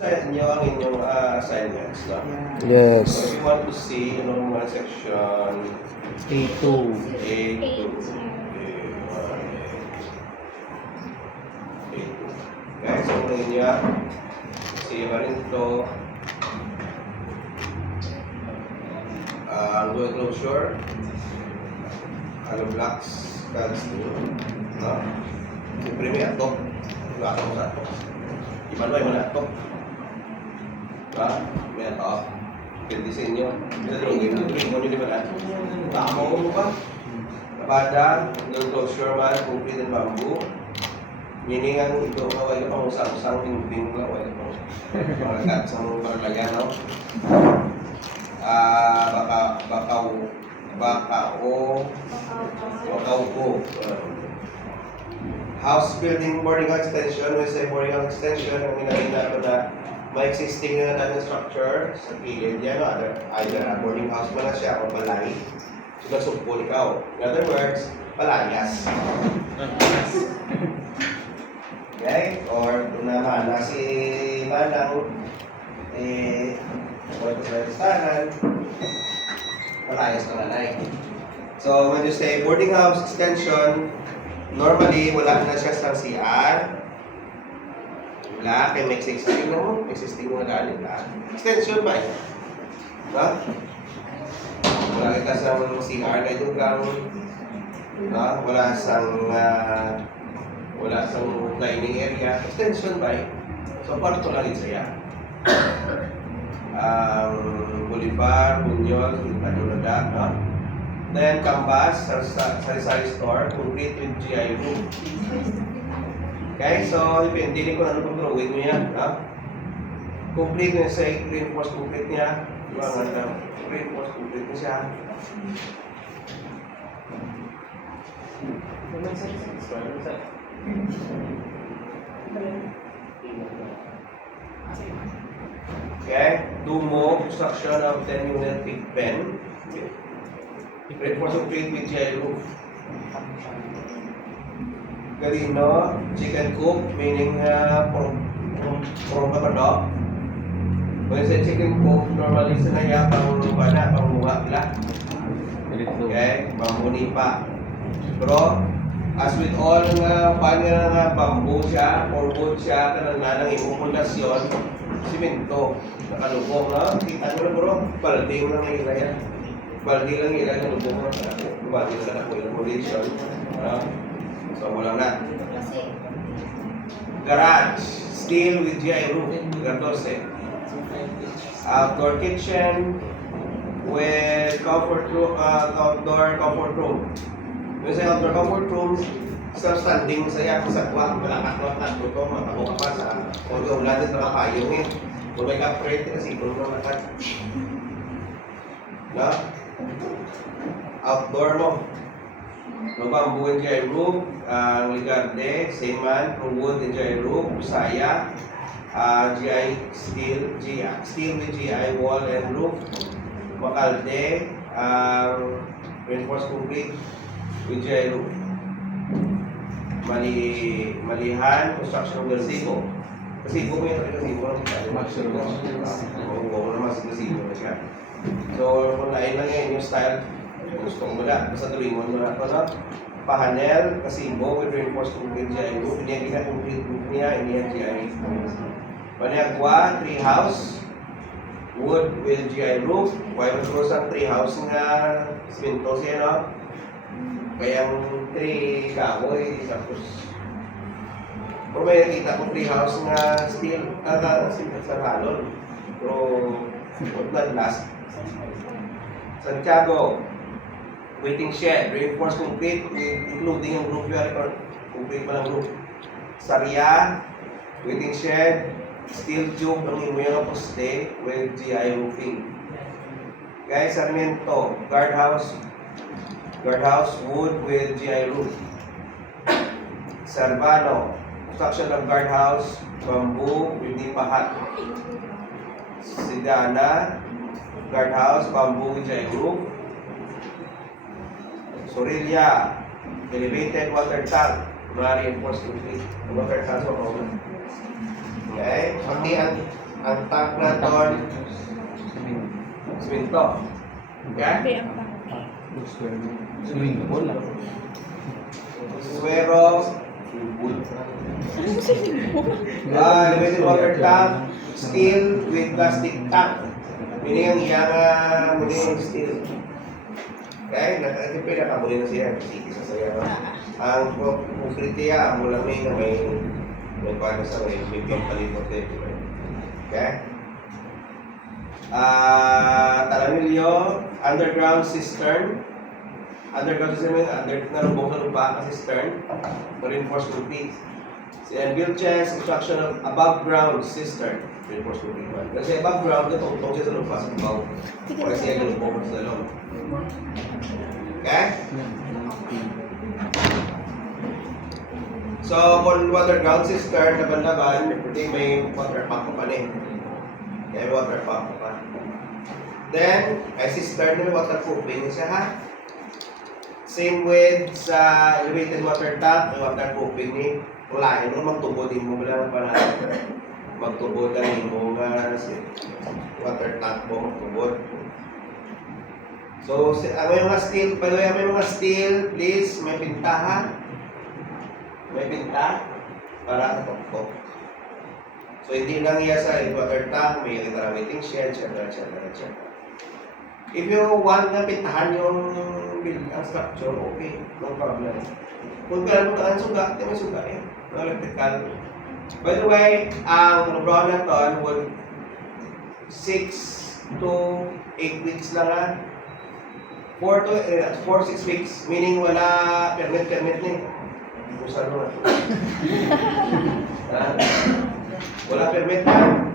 Send nyo ang inyong assignments, no? Yes. So, if you want to see, mga section A2. A2. Guys, so muna niya, si Marinto, ang dual closure, blocks, cards no? Siyempre may ato, wala mo sa ato. Imanuay mo na ato. May ato. Pwede disenyo. Drawing mo nyo di ba na? Tama mo ba? Napada, dual closure man, concrete and bamboo. Meaning ang ito, wala pang usang-usang ting-ting lang, wala pang mga cats ang paralayan, no? Bakaw. House building boarding house extension. When say boarding house extension, ang minamin na ito na may existing na natin structure sa gilid yan, no? Either boarding house man na siya o balay. So, nasugpon ikaw. In other words, palayas. Okay? Or kung naman, si Manang, wala ko sa listahan, palayas na nanay. So, when you say boarding house extension, normally, wala na siya sa CR. Wala, kaya may existing na mo. Existing na galing na. Extension ba yun? Diba? Wala kita sa CR na ito kang wala sa dining area. Extension ba yun? So, parto lang yun siya. Bolivar, Bunyol, Tanulada, no? Then, canvas, sari-sari store, complete with GI room. Okay, so, depende ko ano kung drawing mo yan, no? Complete na sa reinforced complete niya. Diba nga, reinforced complete niya siya. Okay, Dumo, construction of 10-unit big pen. Reinforced complete with GI roof. Garino, chicken coop, meaning from kapadok. When say chicken coop, normally sanaya pang muha lang. Okay, bambuni pa. Pero, as with all nga bamboo siya, or wood siya, kanang nanang imupundasyon, simento, nakalubong, no? Kita mo na bro, balding lang yung ilaya. Baldi lang yung ilaya, lubong mo na ako. Baldi lang ako yung foundation. So, wala na. Garage, steel with GI roof, 14. Outdoor kitchen with outdoor comfort room. When say outdoor comfort room, standing saya sa kwak, malakat ko, matabuka pa sa kung natin nakapayong eh. Kung may upgrade kasi kung malakat. No? Outdoor mo. Bamboo and GI roof, ligarde, seman, wood and GI roof, busaya, GI steel with GI wall and roof, makalde, reinforced concrete with GI roof. Malihan, construction of gazebo. Gazebo mo yun, gazebo lang siya. Huwag naman sa gazebo na siya. So, kung lain lang yan yung style, gusto mo na. Basta tuloy mo na ito na. Pahanel, gazebo with reinforced concrete GI roof. Hindi yan concrete roof niya, hindi yan GI. Paniagwa, tree house, wood with GI roof. Kaya magkaroon sa tree house nga simento siya, no? Kaya yung tree kahoy, tapos pero may nakita kong tree house nga steel, sa halon. Pero, would not last. Santiago, waiting shed, reinforced concrete, including yung roof yard, or concrete pa ng roof. Saria, waiting shed, steel tube, ang imuyang poste with GI roofing. Guys, Sarmiento, guardhouse, wood with GI roof. Servano, construction of guardhouse, bamboo with nipahat. Sidana, guardhouse, bamboo with GI roof. Sorilla, elevated water tank, reinforced concrete. Water tank, so okay. Pati Ang tank natin, siminto. Okay? Swimming pool ah. Suero, limited water tank, steel with plastic tank. Meaning ang iyang muli yung steel. Okay? Nakatipid na kamuli na siya. Sige sa saya. No? Ang kriteria, ang mulamig na may paano sa may pimpalipot din. Okay? Talamilyo, underground cistern. Underground cistern, narubong sa lupa ka cistern. Reinforced concrete. And build chest, construction of above ground cistern. Reinforced concrete one. Kasi above ground, ito utong siya sa lupa sa babaw. Para siya ganun sa loob. Okay? So, kung water ground cistern, laban-laban, may water pump pa rin. May water pump pa. Then, ay cistern na may waterproofing siya ha. Same with sa elevated water tank, may waterproofing ni. Kung lain mo, magtubod din mo lang para magtubod ka mo nga water tank mo, magtubod. So, ano yung mga steel? By the way, may mga steel, please, may pinta ha. May pinta para katok-tok. So, hindi lang iya sa water tank, may waiting shed, etc. If you want na pintahan yung ang structure, okay, no problem. Kung kailan mo taan suga, may suga eh. No electrical. By the way, ang brown na to would 6 to 8 weeks lang ha. 4 to 6 weeks, meaning wala permit ni. Usan mo na. Wala permit na.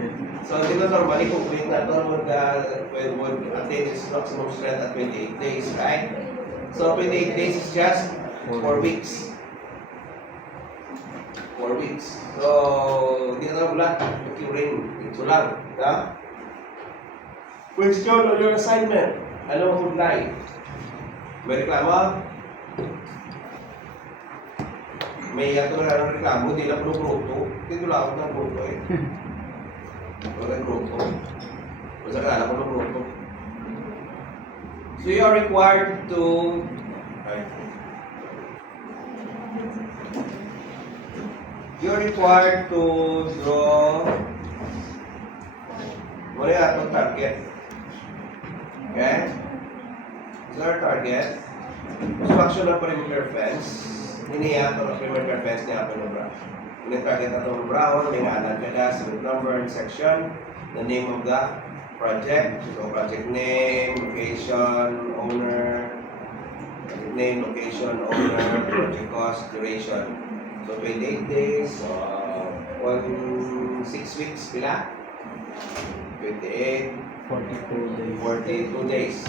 So, dito normally, kung green na ito, would attain its maximum strength at 28 days, right? So, 28 days is just 4 weeks. 4 weeks. So, hindi na wala. Curing. Ito lang. Ha? Question on your assignment. Ano ang food line? May reklamo? May ato na reklamo, hindi lang grupo. Hindi lang ako ng grupo eh. Wala grupo. Basta kala ko ng grupo. So you are required to draw what is our target? Okay? This is our target. Construction of perimeter fence. Iniya ito ng perimeter fence niya ito ng brown. Ini-target ito ng brown, may ngalan ka with number and section, the name of the project. So project name, location, owner, name, location, owner, project cost, duration. So 28 days, 6 weeks pila? 28, 42 days.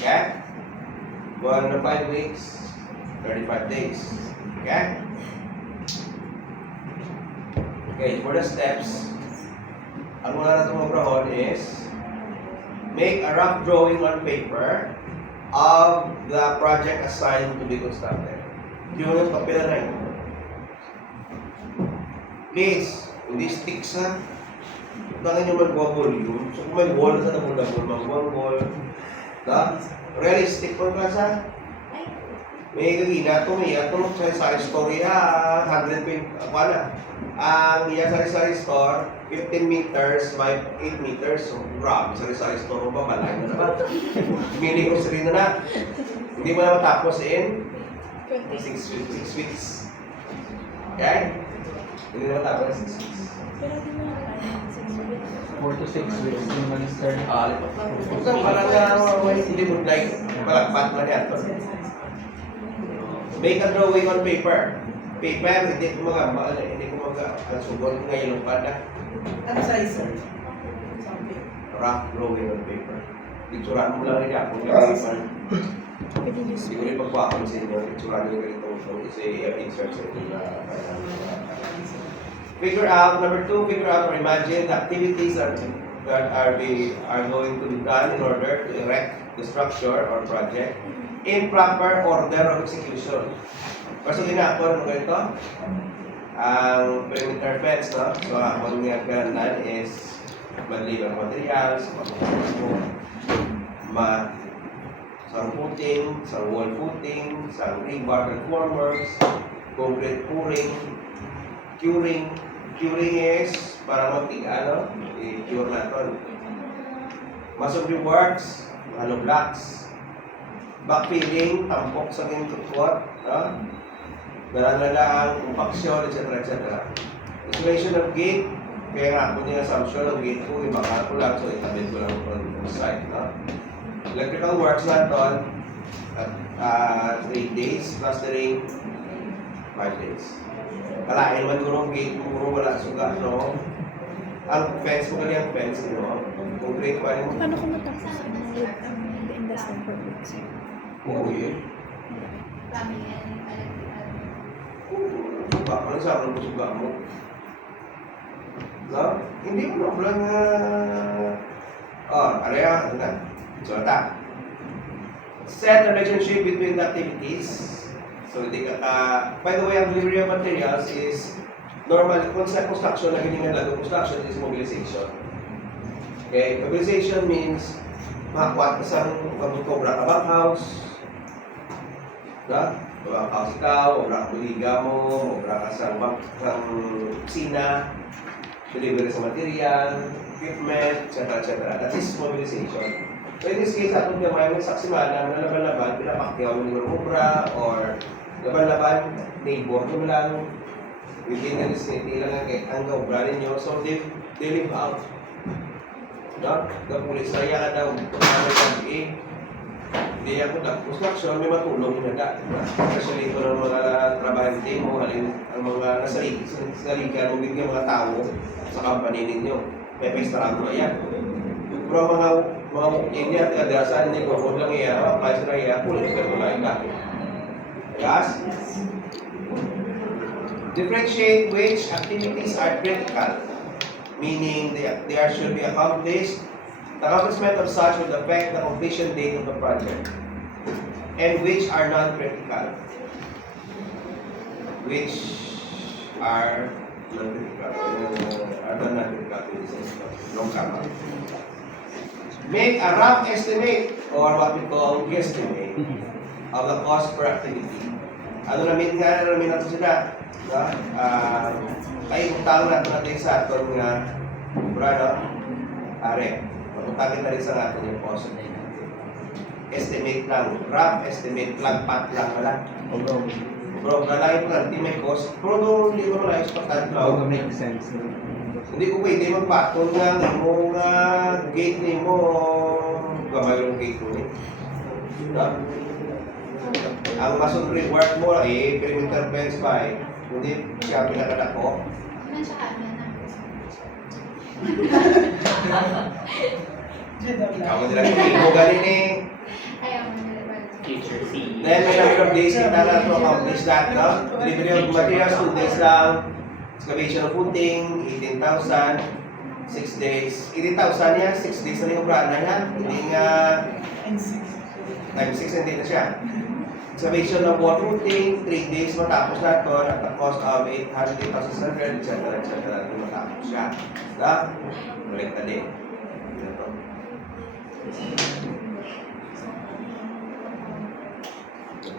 Okay? 5 weeks, 35 days. Okay? Okay, for the steps, ang mga natong mabrahon is make a rough drawing on paper of the project assigned to be constructed. Yung yung papel na rin. Please, hindi sticks ha. Bakit nyo magbuha volume? So kung may wall sa damol-damol, magbuha wall. Realistic po ka sa? May gagina ito, may ito, sa story ha, 120, wala. Ang iya sari-sari store, 15 meters by 8 meters. So, grabe, sari-sari store ba? Malay na naman. Mini grocery na na. Hindi mo na matapos in 6 weeks. Okay? Hindi na matapos in 6 weeks. 4 to 6 weeks yung mag-start. Parang hindi mo like, palagpat na yan. Make a drawing on paper. Paper, hindi ko sugon ko ngayon ng pada. Ano size, sir? Rough drawing on paper. Picturean mo lang rin ako ng paper. Hindi ko rin pagpapakon sa inyo. Picturean nyo rin itong insert sa inyo na figure out, number 2, figure out or imagine the activities that are going to be done in order to erect the structure or project in proper order of execution. First, ginagawa mo ganito. Ang perimeter fence, no? So, ang ginagawa is Pag-deliver ng materials, pag-focus mo, isang footing, isang wall footing, isang rebar reformers, concrete pouring, curing. Curing is para mag-ano, i-cure natin. Masonry works, hollow blocks, backfilling, tampok sa gintukwat, dalang compaction, etc. Installation of gate, kaya nga ako yung assumption ng gate ko, ibaka ko lang, so itabit ko lang on site. Electrical works natin, 3 days, plastering, 5 days. Kalahin man guro ang gate mo, guro wala suga, no? Ang fence mo kanya ang fence, no? Concrete pa rin mo. Paano ko matapos ang industry for weeks? Oo, yun. Suga, ano sa akin suga mo? No? Hindi mo problem na... ano yan? Ano na? So, set the relationship between the activities. So, hindi ka by the way, ang delivery of materials is normally, kung sa construction, na hiningan lang ng construction is mobilization. Okay? Mobilization means makakuha ka sa magkobra ka bang house. Bang house ikaw, obra ka buliga mo, obra ka sa kusina, delivery sa material, equipment, etc. That is mobilization. So in this case, atong gamay mo sa simana, laban-laban, pinapakyaw mo yung obra, or laban-laban, neighbor mo lang, within the vicinity lang ang obra ninyo. So they live out. The police area ka daw, hindi ako na construction, may matulong yun na. Especially ito ng mga trabahante mo, ang mga nasa liga, ng mga tao sa company ninyo. May pestaran mo yan. Pero mga ini at kadasan ni ko lang iya, apply sa iya, pulis ka tulay ka. Yes? Differentiate which activities are critical, meaning they should be accomplished. The accomplishment of such would affect the completion date of the project, and which are non-critical. Which are non-critical. Long kama. Make a rough estimate, or what we call guesstimate, of the cost per activity. Ano namin natin sila? Ay, utang natin sa aton nga are. Utangin na rin sa atin yung cost. Estimate lang, rough estimate, plagpat lang wala. Bro, nalain ko lang, di may cost. Pero hindi ko na expected How to lang. make sense. Hindi ko pwede magpatong nga yung gate ni mo. Gamay yung gate mo eh. Ang masonry work mo perimeter fence pa eh. Hindi siya pinakadako. Ikaw mo nila kung ganin eh. Future C. Then may number of days kita na to accomplish that, no? Delivery of materials, 2 days lang. Excavation of footing, 18,000. 6 days. 18,000 yan, 6 days na rin yung brana yan. Hindi nga... Times 6 hindi na siya. Excavation of wall footing, 3 days matapos na ito at the cost of 800,000, etc. Matapos siya. Balik na din.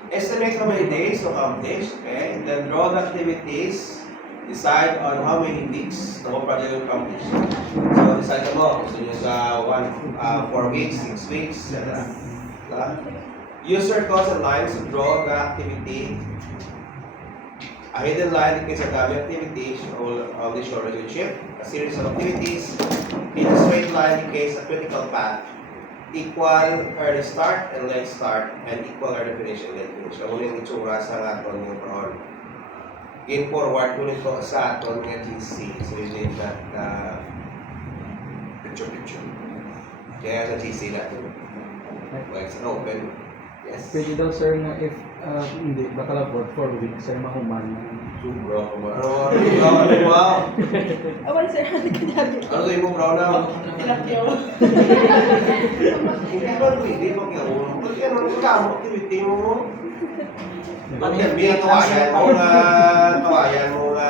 Estimate how many days to accomplish, okay? Then draw the activities, decide on how many weeks the whole project will accomplish. So, decide mo, gusto nyo sa 4 weeks, 6 weeks, etc. Use circles and lines to draw the activity. A hidden line indicates a dummy activity of the short relationship. A series of activities. In a straight line indicates a critical path. Equal early start and late start, and equal early finish and late finish. Ang uling itsura sa aton ng proon. In forward, ulit ko sa aton ng GC. So, yun yung picture. Kaya sa GC natin. Well, it's open. Yes. Pwede daw sir na if hindi, bakalabot 4 weeks sir mahuman. Bro, wow. Awan sir, ano ka dami? Ano sa'yo mo, bro, na? Tilapyaw. Hindi ba pwede mag-iawon? Kasi ano, kamo, activity mo. Pag-termina, kawayan mo nga,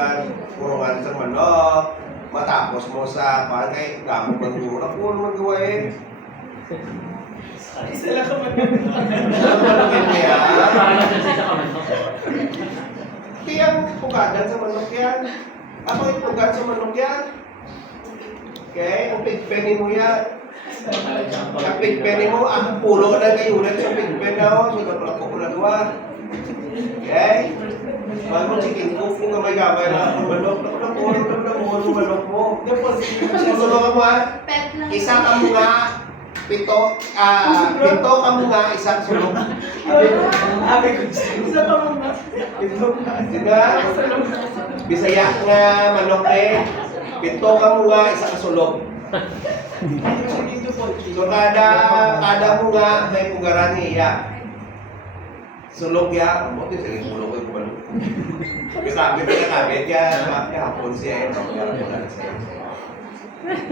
kurungan sa manok, matapos mo sa kay gamit man mura ko naman gawa eh. Isa lang ka man. Ano mo yan? Paano kasi sa kamanok? Kaya pugadan sa manok yan. Ako yung pugad sa manok yan. Okay? Ang pigpenny mo yan. Ang pigpenny mo, ang pulo na kayo ulit sa pigpen na ako. So, napalako ko na gawa. Okay? Mahal mo chicken cook kung may gamay na ang manok. Nakulang ang manok mo. Susunod ka mo ha? Isa ka mo nga. Pito ka mo nga, isang sulok. Abi ko isa pa mo ba? Diba? Bisaya nga manok eh. Pito ka mo nga, isang kasulok. So kada mo nga, may pugaran niya. Sulok ya, buti sa sulok ko yung manok. Kasabit ka kabit ya, hapon siya eh.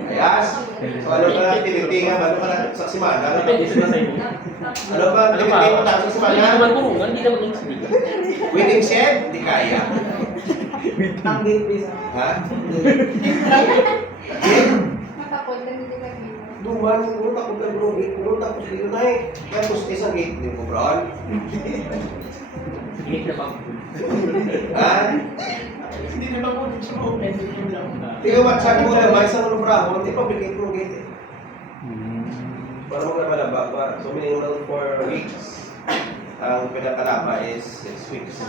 Ayas. So ano ka tinitingan, ano ka na sa simana? Depende sa sa'yo. Ano ba tinitingan mo tapos sa Hindi simana? naman kurungan, hindi naman yung sige. Waiting shed? Di kaya. Ang gate please. Ha? Matakot na hindi ka dito. Duman, pumunta ko ka bro, pumunta ko dito na eh. Kaya gusto isang gate din ko, bro. Sige na pa. Ha? Hindi naman po siya open. Hindi lang. Tingnan mo, sabi mo na, may isang ano bro, hindi pa bigay ko gate eh. Para mo naman nababa. So minimum 4 weeks. Ang pinakalapa is 6 weeks.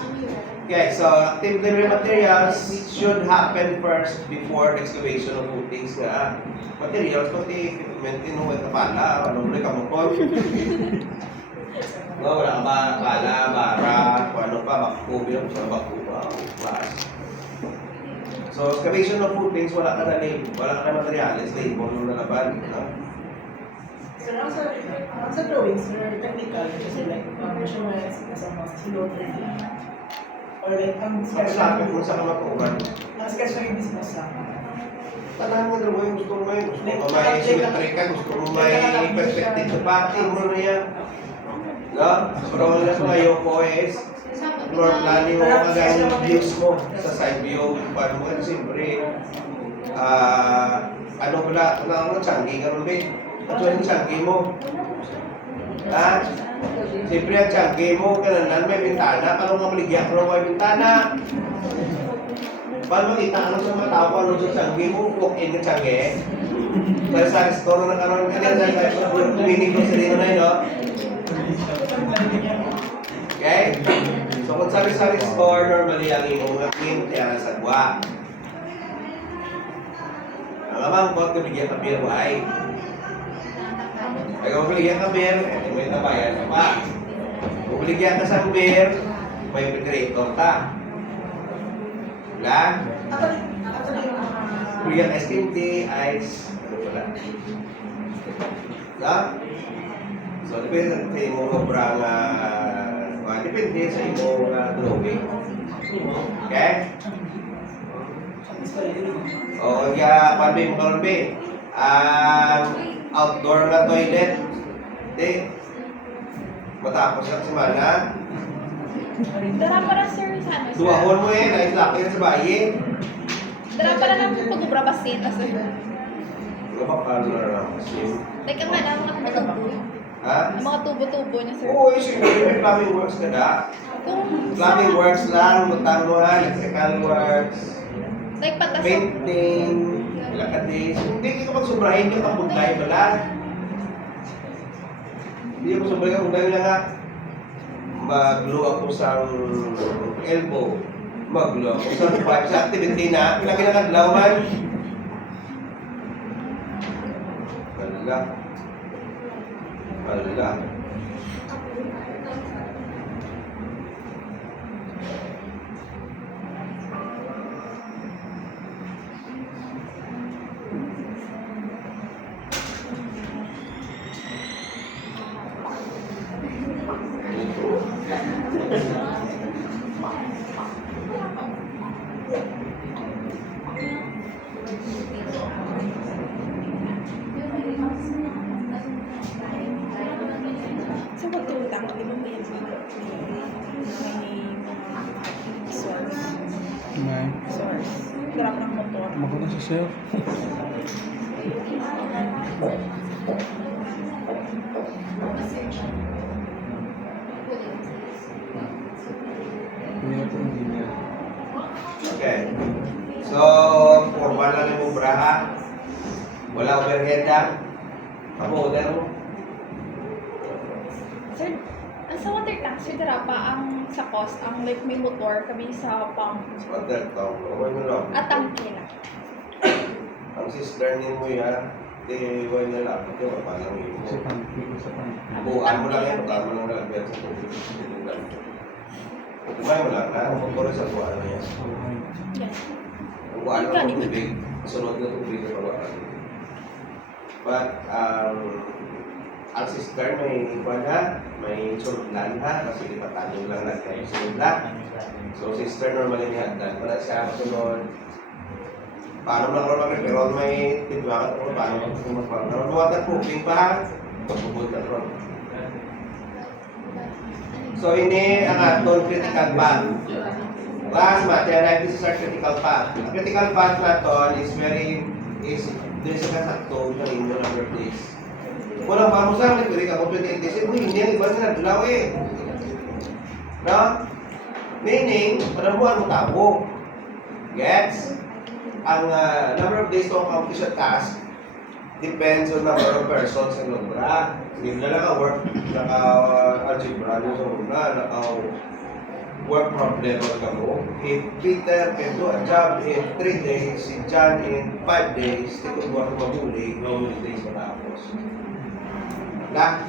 Okay, so active delivery materials should happen first before the excavation of footings nga. Materials, pati equipment, mo ito pala, ano mo ka mo po. No, wala ka ba, pala, bara, kung ano pa, bakkubi, sa bakkuba, class. So, excavation of footings, wala ka na materials, label mo na laban. No? Sir, ang sa drawings, sir, technical, kasi like, measurements, kasama sa silot, or like, ang Ang sabi kung sa kamatukan, ang sketch ng business lang. tanahan mo drawing, gusto mo may symmetry ka, gusto mo may perspective sa pati, mo na yan. No? Pero wala sa ngayon ko is, floor planning mo kagaya yung views mo sa side view, paano mo kasi siyempre, ano pala, ang tiyanggi ka rin, babe. At yung tiyanggi mo. Ha? Siyempre ang tiyanggi mo, kananan may bintana, kalong nga maligyan ko may bintana. Paano makita ano sa mga tao, ano sa tiyanggi mo, walk-in ka tiyanggi. Dahil sa restore na karoon ka din, dahil sa meaning ko sa dito na yun, no? Okay? So kung sari-sari store, normally ang imong nga queen, kaya nasa gwa. Ang amang bot ka bigyan ka beer, why? Kaya kung bigyan ka beer, eh, may tabayan ka pa. Kung bigyan ka sa beer, may refrigerator ka. Wala? Bigyan ka ice cream tea, ice, ano pala? Na? So, depende sa imong sobrang depende sa imong drawing. Okay? O, kaya, paano mo karoon, be? Outdoor na toilet. Hindi. Matapos ang semana. Dara para sir sa ano sir? Duwahon mo eh, naitlaki na sa bayi. Dara para na pag-ubra basin na sir. Ano ba paano na lang kasi? Like ang mga tubo. Ha? Ang mga tubo-tubo niya sir. Oo, siyempre, may plumbing works ka na. Kung Plumbing works lang, butang mo ha, electrical works. like patas. Painting, lakadis. Hindi ka magsobrahin yung kabuglay pala. Hindi ko sobrahin yung kabuglay na nga. Mag-glue ako sa elbow. Mag-glue ako sa pipe. Sa activity na, pinagkinakadlaw man. Wala. Wala. Sa pagtulak, di ba Maganda siya, sir. Hindi na po hindi niya. Okay. So, formal lang yung braha. Wala overhead na. Kamu, mo. Sir, ang sa water tank, sir, dara pa ang sa cost, ang like may motor kami sa pump. Water tank. Okay mo lang. At tangke na. Ang sister ni mo yan, di wala na lang. Ito, palang yun mo. Sa pantry ko sa pantry. Buuan mo lang yan, pagkaan mo lang lalagyan sa tubig. Kumay mo lang, na? Kung sa buuan na yan. Yes. Ang buuan mo ng tubig, sunod na tubig na pagkaan. But, ang sister may iba na, may sunodlan ha, kasi ipatagong lang natin kayo sunodlan. So, sister normally may hagdan. Wala siya sunod. Paano lang ron pero may tibwakan ko paano magpapalala. Pero buwatan cooking pa ha. Pagbubutan ron. So ini ang aton critical path. Last month, this is our critical path. Ang critical path naton is din sa kasakto ng inyo na birthdays. Kung lang pa mo sa nagpili ka complete intensive, hindi yan iba na naglaw eh. No? Meaning, panabuhan mo tabo. Gets? Ang number of days to accomplish a task depends on number of persons in Londra. Hindi na naka-work, naka-algebra, naka-work problem ka mo. If Peter can do a job in 3 days, si John in 5 days, ito work mabuli, how many days matapos? Na?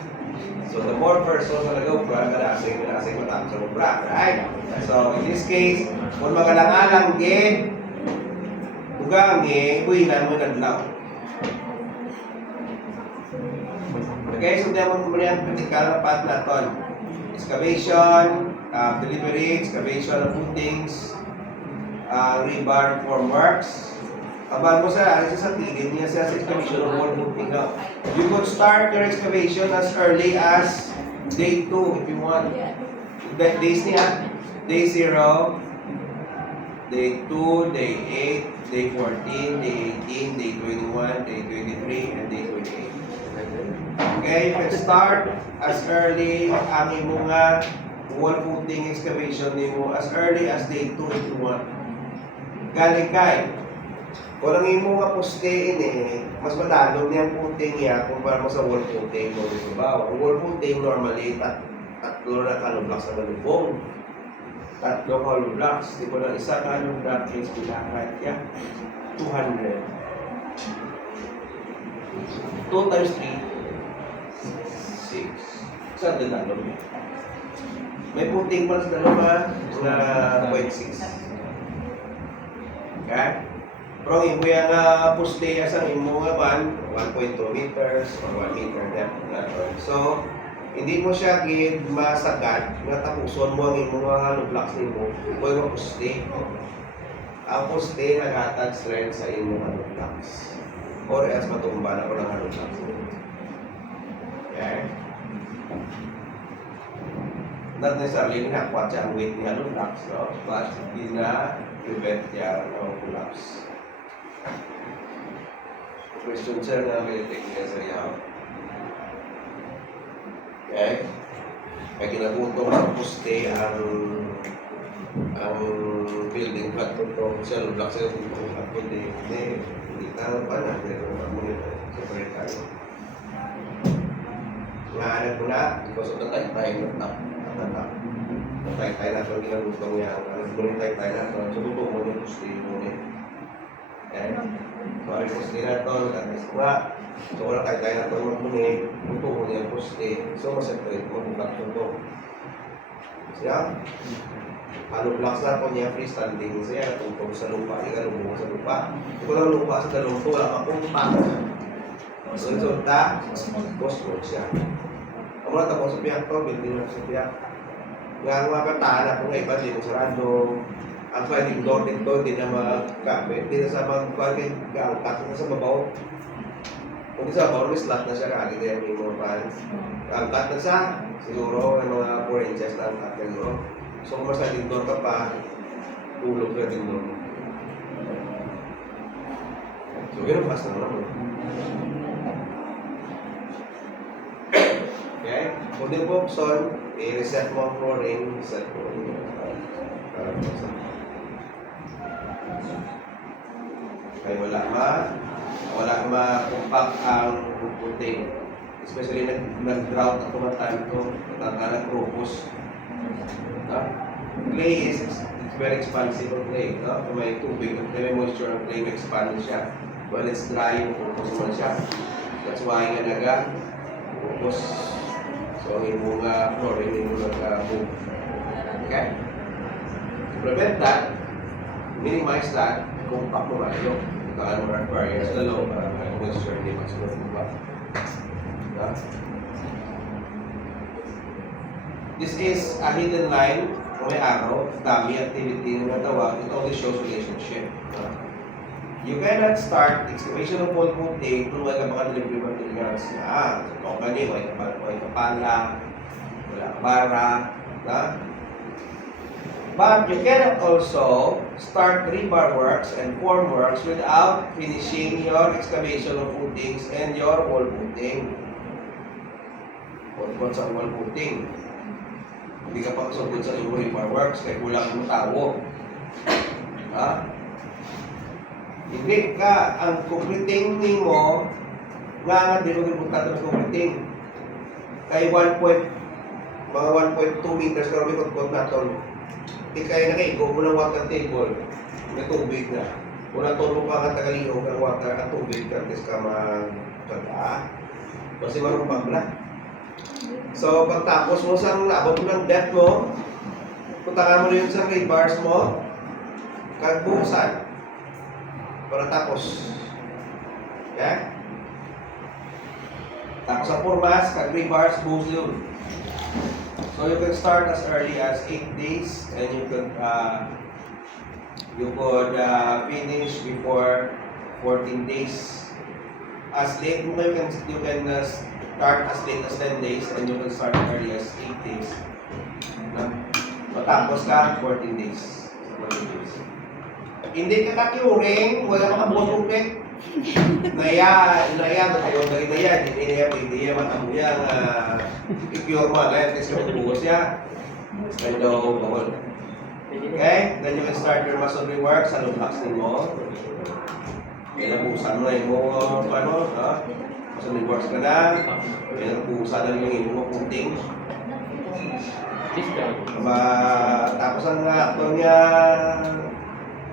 So the more persons na nag-work, kadasing matapos sa Londra, right? So in this case, kung magalang-alang din, bugang buwinan mo naglaw. Okay, so naman mo yung critical na path natin. Excavation, delivery, excavation of footings, rebar formworks. Abang mo sa tigil niya sa excavation of wall footing. You could start your excavation as early as day 2 if you want. Days niya, day 0, day 2, day 8, day 14, day 18, day 21, day 23, and day 28. Okay, you can start as early ang imong wall footing excavation nimo as early as day 2 if you want. Galing kay kung ang imong poste ini, mas madalog niyang footing niya kumpara mo sa wall footing mo dito ba? Ang wall footing normally tatlo na kalublock sa galubong. Tatlo hollow blocks. Di ko lang isa ka hollow block is pinaka yan. 200. 2 times 3. 6. Saan din tatlo niya? May puting pa sa dalawa na 0.6. Okay? Pero ang imo yung poste sa imo nga ban, 1.2 meters or 1 meter depth na to. So, hindi mo siya gid masagad nga tapuson mo ang imong hollow blocks nimo kung yung poste. Ang poste naghatag strength sa imong hollow blocks. Or else matumba na ko ng hollow blocks. Okay? Not necessarily nakuha siya ang weight ni hollow blocks, no? But hindi na prevent siya ng collapse. Question sir na may technique sa iyaw. Okay? Kaya kinagutong sa poste ang building plat to cell block sa tutong at hindi tama pa na pero mag-monitor separate tayo. Ngaanap ko na because of the tayo na tayo na ito ginagutong niya ngunit tayo na ito so tutong mo yung poste ngunit okay? So ang poste na ito nagkakis ko nga so wala tayo na ito mag-muni tutong mo niya yung poste so maseparate mo kung bakit ito siya hollow blocks na po niya freestanding siya tungkol sa lupa, ikalubong sa lupa. Kung lang lupa sa dalawang wala pa kung paano. So resulta, post-work siya. Ang mga tapos sa piyak to, building na sa piyak. Nga ang mga kataan na kung iba, di mo sarado. Ang sliding door dito, di na magkabit. Di na sa magpagin, gangkat na sa babaw. Kung di sa babaw, may slot na siya kagad yung mga fans. Gangkat na siya, siguro, may mga 4 inches na ang cut siguro. So kung mas sliding door ka pa, tulog ka din doon. So, yun ang pass na naman. Okay? Kung din po, son, i-reset mo ang flooring, reset mo para sa kaya wala ma-compact ang puting. Especially nag-drought at tumatime ito, nag-crocus. Clay is it's very expansive of clay. Kung may tubig, kung may moisture ang clay, expand siya. When it's dry, crocus naman siya. That's why nga crocus. So, yung mga flooring, yung mga move. Okay? To prevent that, minimize that, compact mo kayo. Kaan mo barriers sa loob para may moisture, hindi mas ba? This is a hidden line kung may araw, dami activity na natawa, it only shows relationship. You cannot start excavation of wall footing kung wala ka delivery materials na company, wala kapala, wala bara, But you cannot also start rebar works and form works without finishing your excavation of footings and your wall footing. Kung sa wall footing, hindi ka pa kasugod sa iyong rebar works kaya kulang mo tawo. Hindi ka, ang concreting mo, nga di mo ginpunta ng concreting. Kaya mga 1.2 meters ka rin kung naton. Hindi kaya na kayo, kung mo ng water table, may tubig na. Kung natulong pa ka tagalihog ng water at tubig, kantis ka magkada. Kasi marupag na. So, pagtapos mo sa labot mo ng depth mo, puntakan mo rin sa rebars mo, kagbuhusan. Para tapos. Okay? Tapos sa formas, kag-rebars, buhos yun. So you can start as early as 8 days, and you could finish before 14 days. As late you can start as late as 10 days, and you can start as early as 8 days. Matapos ka 14 days. 14 days. Hindi ka kakiuring, wala ka kabuos ulit. Naya na tayo dari naya, hindi matamuya nga i-pure mo lang, kasi magbuhos siya. And bawal. Okay? Then you can start your masonry work sa lumaks mo. Kaya nabuhusan mo na yung masonry works ka na. Kaya nabuhusan na yung mo puting. Tapos ang aktor niya,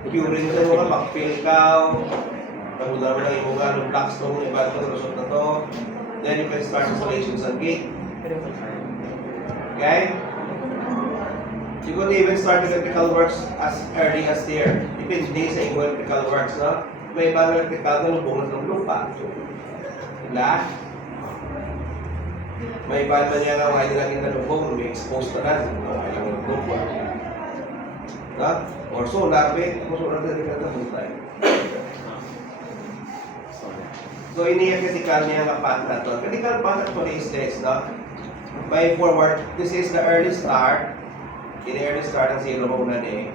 curing mo na mga backfill ka. Pagod naman ang yung mga blocks nung iba ito, result na to. Then you can start installations on gate. Okay? You could even start electrical works as early as here. Depende sa yung electrical works, no? May ibang electrical na lubungan ng lupa. Diba? May iba man niya nga hindi natin na lubong, may exposed na lang. Kailang lubong. Or solar, kung solar na rin ka na So, iniya critical niya nga path na to. Critical path actually is this, no? By forward, this is the early start. In early start ang zero mo na ni.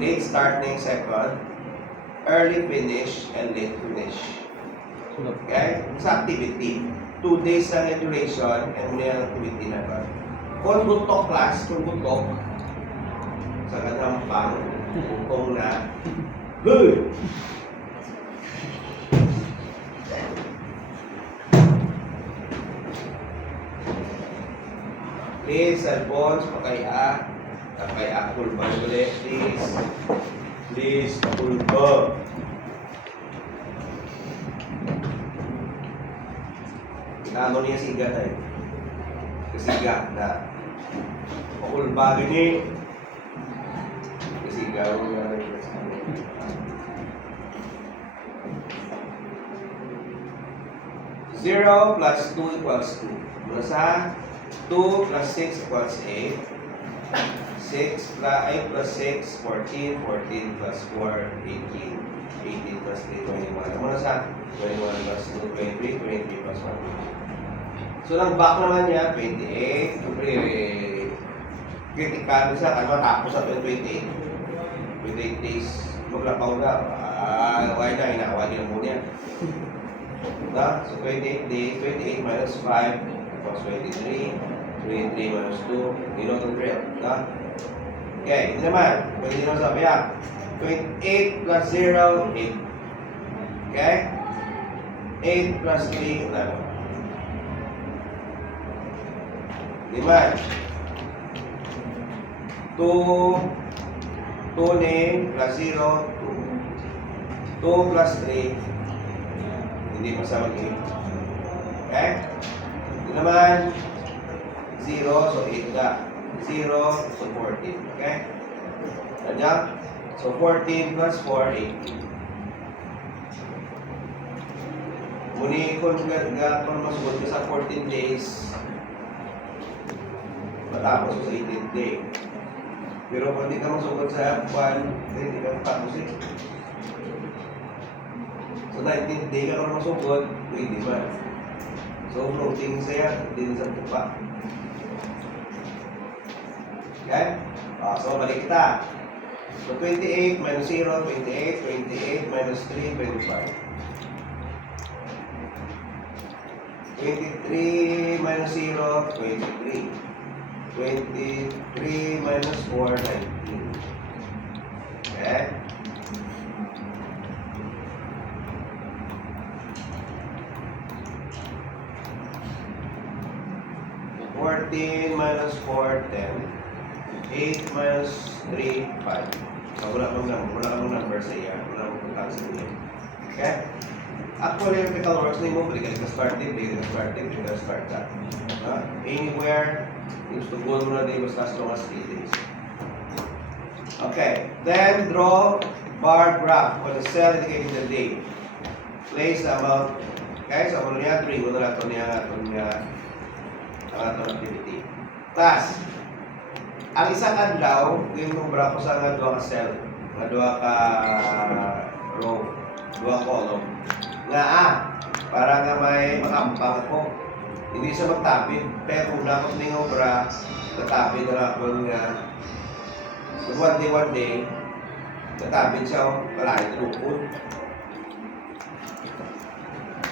Late start na yung second. Early finish and late finish. Okay? Sa activity. 2 days lang yung duration and muna yung activity na ba. Kung butok class, kung butok, sa kadampang, butong na, good! Please, cellphones, pakaya. Pakaya, pulba ulit, please. Please, pulba. Ano niya siga tayo? Kasiga na. Pulba gini. Kasiga, Zero plus 2 equals 2. Mula sa 2 plus 6 equals 8. 6 plus 8 plus 6, 14. 14 plus 4, 18. 18 plus 3, 21. Muna sa 21 plus 2, 23. 23 plus 1. So, ang back naman niya, 28. Siyempre, critical sa tapos sa 28. 28 days, maglapaw na. Why na? Inawagin na muna yan. So 28 days, 28 minus 5 equals 23. 23 minus 2, you know the drill. Okay, ito naman. Pwede naman sabi 28 plus 0, 8. Okay? 8 plus 3, 11. Naman. 2 ni plus 0, 2. 2 plus 3, hindi masama 8. Okay? Ito naman, 0, so 8 ka. 0, so 14. Okay? Nandiyan? So 14 plus 4, 18. Muni kung masugod ka sa 14 days, matapos sa 18th day. Pero kung hindi ka masugod sa F1, hindi ka matapos eh. So 19th day ka kung masugod, pwede man. So floating saya, hindi sa tupa. Okay? So balik kita. So 28 minus 0, 28, 28 minus 3, 25. 23 minus 0, 23. 23 minus 4, 19. Okay? Minus 4, 10. 8 minus 3, 5. So, wala kang number sa iya. Wala kang puntaan sa iya. Okay? Actually, electrical works na mo, balik ka start date, balik ka start date, balik ka start that. Anywhere, gusto ko muna din basta as long as 3 days. Okay. Then, draw bar graph for the cell indicating the day. Place the amount. Okay? So, ano niya? 3. Muna natin niya ang atong activity. Tas, ang isang adlaw, yung numbra ko sa nga duha ka cell, nga duha ka row, duha column. Nga para nga may makampang ko. Hindi siya magtapid, pero kung dapat ni obra, natapid na ako nga one day, natapid siya, kalahin tulupod.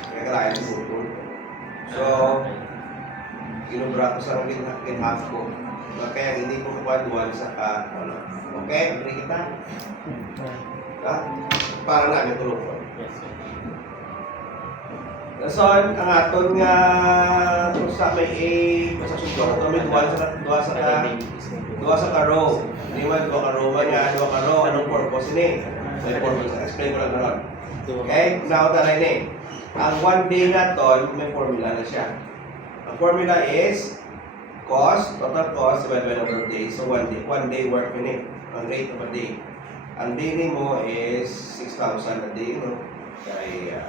Kaya kalahin tulupod. So, inubra ko sa half ko. Kaya hindi ko kupaduan sa ka-column. Okay? Agree kita? Para namin tulupod. Yes, sir. Son, ang aton nga kung sa may A, sa susunod ito may duwa sa ka-row. Hindi man, duwa ka-row man nga, duwa ka-row. Anong purpose ini? May purpose. Explain ko lang na ron. Okay? Now, talay na ang 1 day na ton, may formula na siya. Ang formula is cost, total cost divided by number of days. So 1 day work minute. Ang rate of a day. Ang daily mo is 6,000 a day, no? Kaya,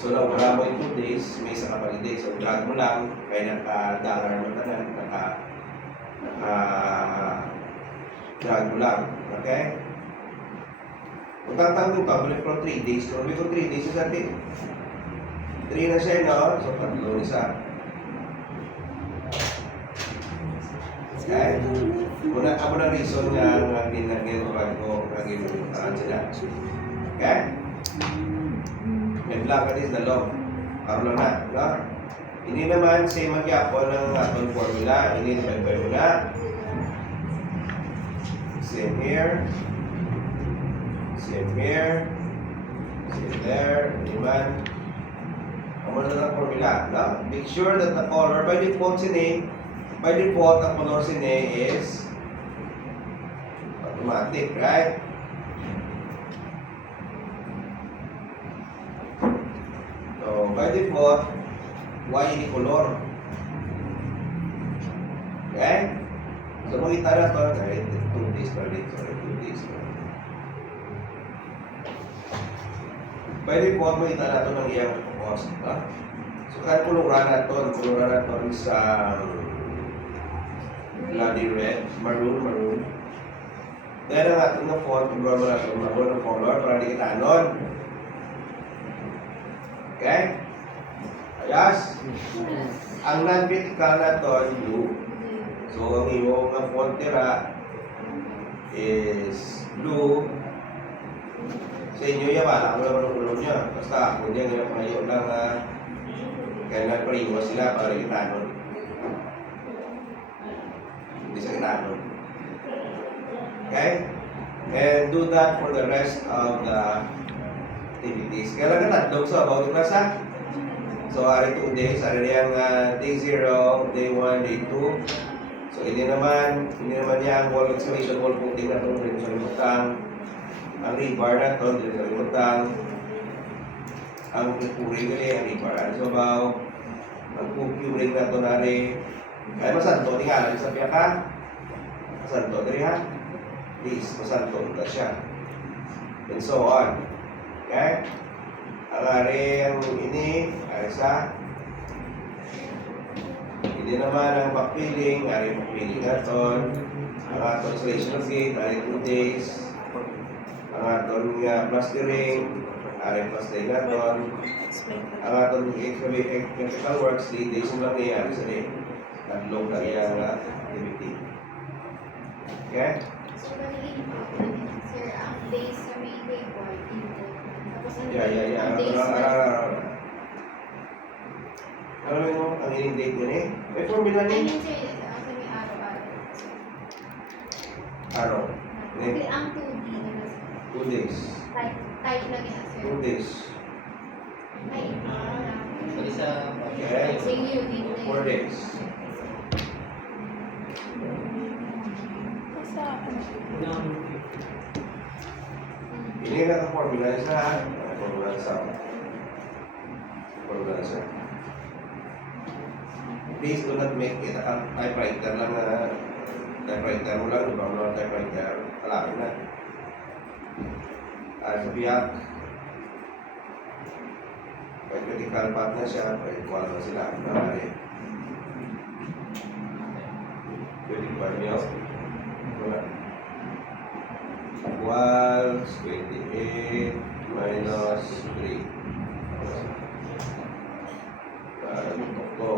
so now, wala mo yung 2 days, may isa ka pag day. So, drag mo lang, kaya naka-dollar mo tanan, drag mo lang. Okay? Kung tatawin ka, balik ko 3 days. Kung balik ko 3 days, isa natin. 3 na siya, no? So, tatlo isa. Okay? Ako na reason nga ginagawa ko ginagawa sila. Okay? May blanket is the law. Karoon na, no? Hindi naman same magyapon ng atong formula. Hindi naman mo na. Same here. Same here. Same there. Hindi man. Ang na ng formula, no? Make sure that the color, by default, ang color sine is automatic, right? So, by default, Y ini color. Okay? So, makita na ito, kahit 2 days per day, sorry, 2 days per day. By default, makita na ito ng iyang cost. So, kahit kuluran na ito sa bloody red, maroon. Dahil ang ating na font, kuluran mo na ito, maroon ang color para di kita anon. Okay? Ayas? Ang non-critical na ito, blue. So, ang iyong font tira is blue. Sa inyo yan, wala ko naman ang ulo niya. Basta ako niya, ngayon ngayon lang kaya nagpariwas sila para itanon. Hindi sa itanon. Okay? And do that for the rest of the activities. Kailan ka tatlog sa about class ha? So, ari 2 days. Ari yung day 0, day 1, day 2. So, hindi naman yan wall excavation, wall putting na itong rin sa limutang. Ang rebar na ito, hindi sa limutang. Ang puring gali, ang rebar na sa baw. Ang curing na ito na rin. Kaya masanto, tingala sa piya ka. Masanto, dali ha? Please, masanto na siya. And so on. Okay? Ang ari ang ini, ari sa hindi naman ang backfilling, ari backfilling naton. Ang aton installation of gate, ari 2 days. Ang aton plastering, ari plastering naton. Explain ka. Ang aton electrical works, 3 days lang ni ari sa rin. Tatlong kaya nga activity. Okay? So, ganun sir, ang days sa may labor, dito. Tapos ang Yeah. ang days na Alam mo, ang in-date ko ni, may formula I ni mean, sir, sa may araw-araw. araw. Ni Ang 2D na nasa 2 days. type lang yan, sir. 2 days. Ay, Pwede sa... Okay? Sa iyo, dito na 4 days. Sa Ini na ka formula sa formula sa formula sa. Please do not make it a typewriter lang typewriter mo lang, ibang mga typewriter, talakin na. Sa biyak, pag critical path na siya, pag equal na sila, maaari. Pwede ba niyo? Wala. Equals 28 minus 3. Ito.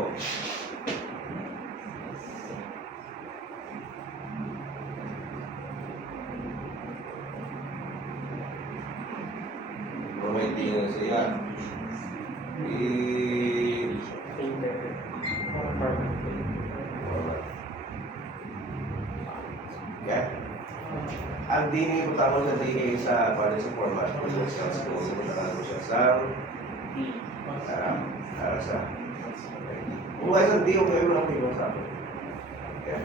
Maintindihan siya. Yeah. Ang dini ko tawag sa dini sa para sa format ko sa school ko na siya sa kung ay sa di ko kayo lang kayo sa akin. Yeah.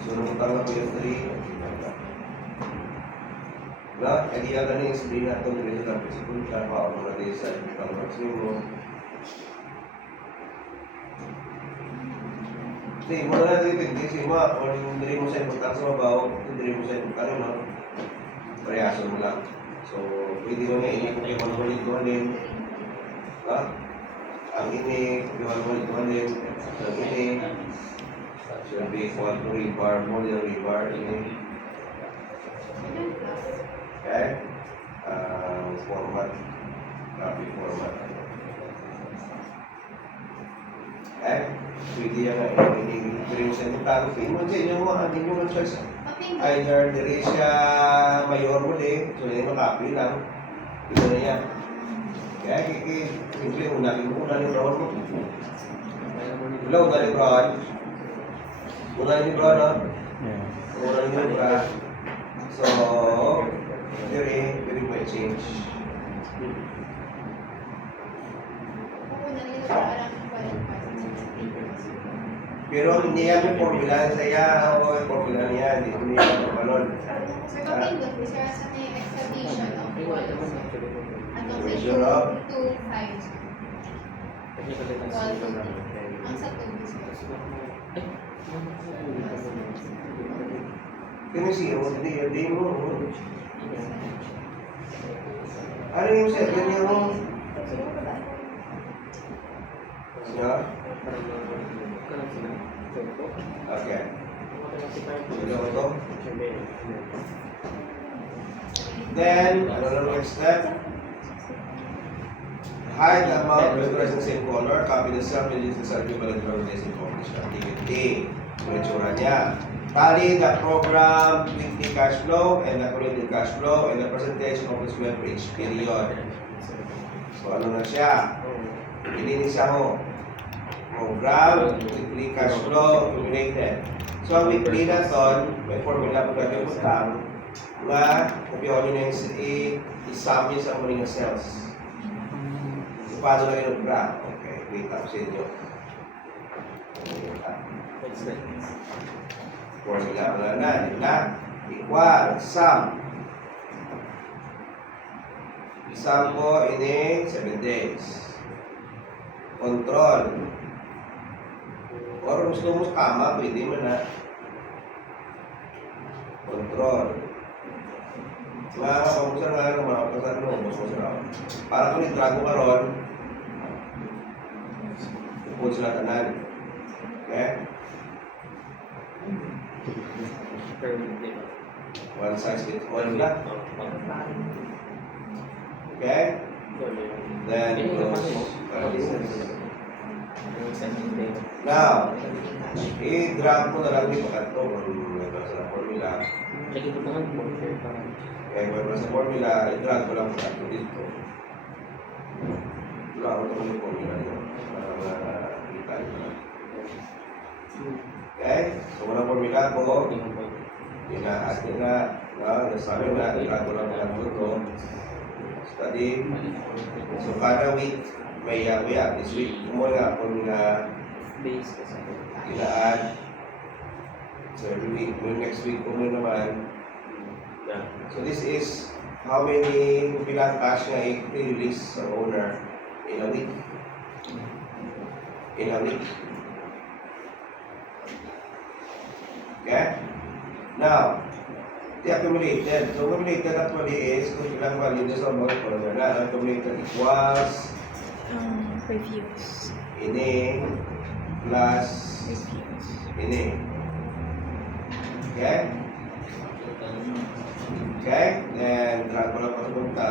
So nung tawag ko yung 3 na, idea ka na yung sabihin natin rin sa principle ka pa ako na din sa pang-works mo. Kasi mo na natin yung kasi mo, kung yung dili mo sa importansya sa mabaw, yung dili mo sa importansya, no? Parehaso mo lang. So, pwede mo nga ini kung yung malit-malit ha? Ang ini, yung malit-malit, ang ini, should be equal to rebar, more than rebar, ini. Okay? Format. Copy format. Okay? Pwede yan nga. Hindi mo sa itong mo sa inyo mo. Hindi nyo ang choice. Either diri siya mayor mo din. So, hindi makapy lang. Ito na yan. Okay? Simple, unahin mo. Unahin brown mo. Wala, unahin brown. Unahin brown, no? Unahin brown. So, very may change. Pero hindi yan yung formula saya o yung formula niya, hindi ko niya yung kanon. Sir, kapindot, sir, sa may excavation of walls. Atong sa Excavation of? 2, 5. Ang sa 2, sir. Kami siya, hindi mo. Ano yung sir? Yan yung... Siya? Okay. Sige ko to. Then, ano na next step? Hide the amount vectorized in the same color. Copy the self-images and self-equivalent vectorization combination activity. Yung itsura niya. Tally the program weekly cash flow and the cumulative cash flow and the percentage of the square for each period. So ano na siya? Ilinis siya mo. Program, weekly cash flow, accumulated. So ang weekly na ton, may formula po kami utang na kopyawan nyo na yung isam yun sa muling sales. So paano na yung graph? Okay, wait up sa inyo. Formula wala na, di ba? Equal, sum. Isam ko ini 7 days. Control. Or gusto mo kama, pwede mo na. Control. Mga kapamusan nga ng mga kapamusan mo, mas masarap. Para kung itrago ka ron, upod sila tanan. Okay? One size fits all lang. Okay? Then, now, i-drag ko na lang dito kanto kung may para sa formula. Kaya kung may sa formula, i-drag ko lang kanto dito. Drag ko yung formula nyo para makita nyo. Okay? So, walang formula ko, ina-add nyo na, nasabi na, i-drag ko lang kanto dito. Study. So, kada week, may this week, muna kung ina-add. So, every week, next week, kung naman. So, this is how many bilang cash na i-release sa owner in a week. In a week. Okay? Now, the accumulated. So, accumulated actually is kung ilang value sa amount ko na accumulated equals Reviews. ini plus Reviews. ini. Okay? Okay? And drag ko lang papunta.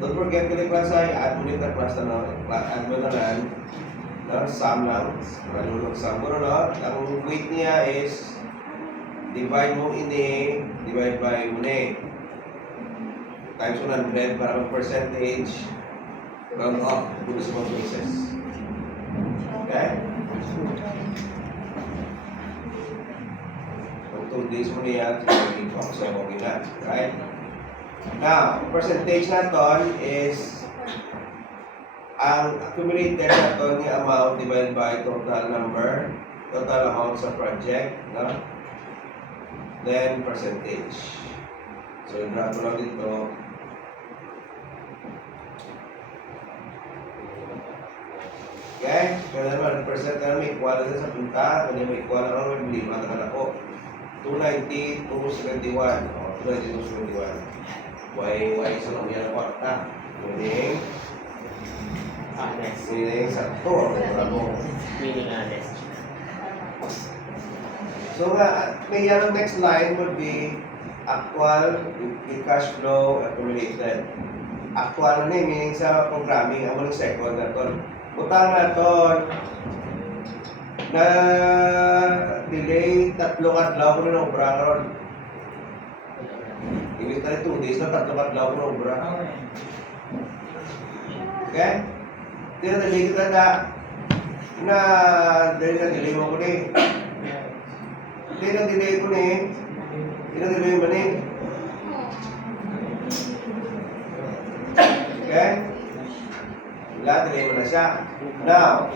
Don't forget to class ay add mo nito class na add mo na lang ng sum lang. Marunong sum mo no? Ang weight niya is divide mo ini, divide by mune. Times 100 para mag percentage round up kung sa mga cases. Okay? Kung 2 days mo niya, so okay na. Right? Now, percentage na ton is ang accumulated na ton yung amount divided by total number, total amount sa project, no? Then percentage. So, i-drag ko lang dito. Okay? Kaya naman, percent na may equal na sa punta, kanya may equal na may bili, matagal ako. 290, 271. O, 290, 271. Y sa lang yan ako. Meaning, sakto. So nga, may yan ang next line would be actual, weekly cash flow, accumulated. Actual na meaning sa programming, ang mga second na to. Utang na to, na delay 3 kadlaw ko na obra karon. Ibig tayo 2 days na 3 kadlaw ko na obra. Okay? Tira delay kita na delay mo ko ni. Hindi na delay ko ni. Hindi na delay mo ni. Okay? Lahat delay mo na siya. Now,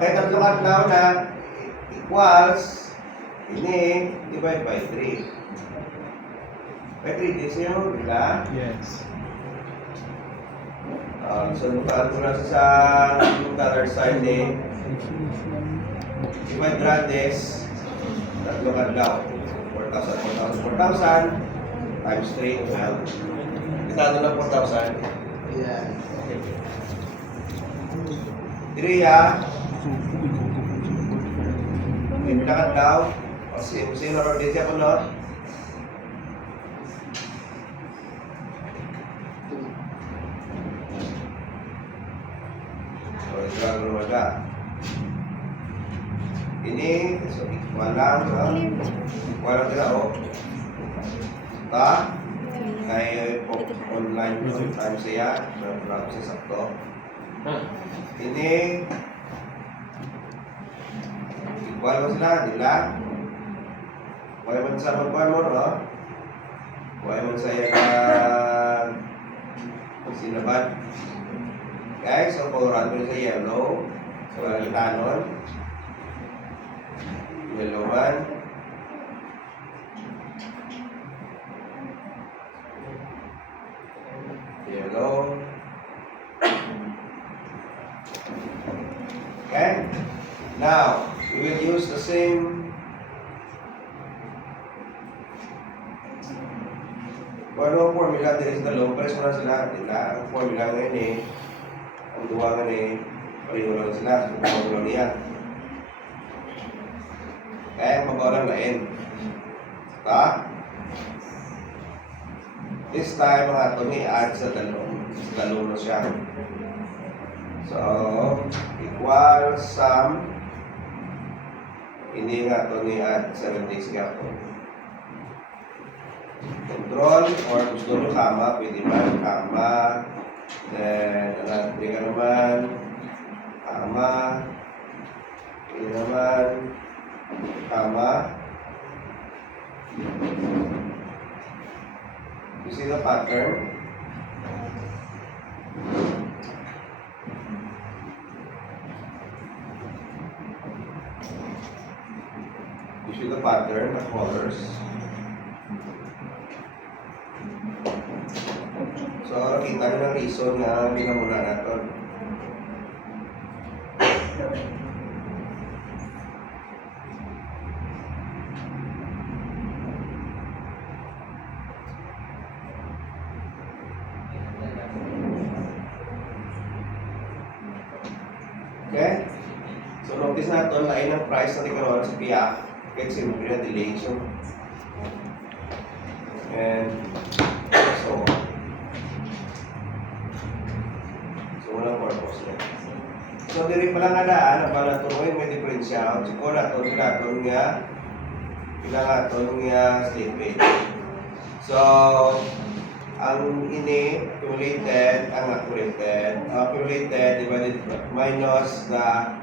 kahit 3 kadlaw na equals ini divide by 3. By 3 days yun, di ba? Yes. So, bukaan ko na sa other side eh. Divide radius, 3 kadlaw. 4,000, 4,000, 4,000 times 3, 12. Kitado na 4,000. Yeah. 3 Pindakan daw. O sino rin dito ako no? So, ito lang lumaga. Walang, ha? Walang tao. Ta? Kaya online full time siya. Nag-grab siya sakto. Ini igual mo sila, nila. Huwag man sa magkuhan mo, no? Huwag man sa yan sinabat. Guys, so pauran ko sa yellow. So, itanon. Yellow man. Yellow. Okay? Now, we will use the same ano formula din sa dalawang press mo na sila. Ang formula ngayon eh, ang duwangan eh, pareho lang sila. So, kung lang niya. Kaya magawa lang lain. Ta? This time, mga ito may add sa dalawang na siya. So, equal sum. Hindi nga ito ni add 76 nga ito. Control or gusto nyo kama, pwede man kama. Then, another ka naman. Kama. Pwede naman. Kama. You see the pattern? You see the pattern, the colors. So, nakita nyo ng reason na pinamuna natin. Okay? So, notice natin, lain ng price na ikaroon sa PIAC. Kahit simple na delay. So, and so on. Walang purpose na. So, diri pala nga daan, ang pala turuin may diferensya. So, kung natin nga, pinangaton nga slippage. So, ang ini, accumulated, accumulated divided minus the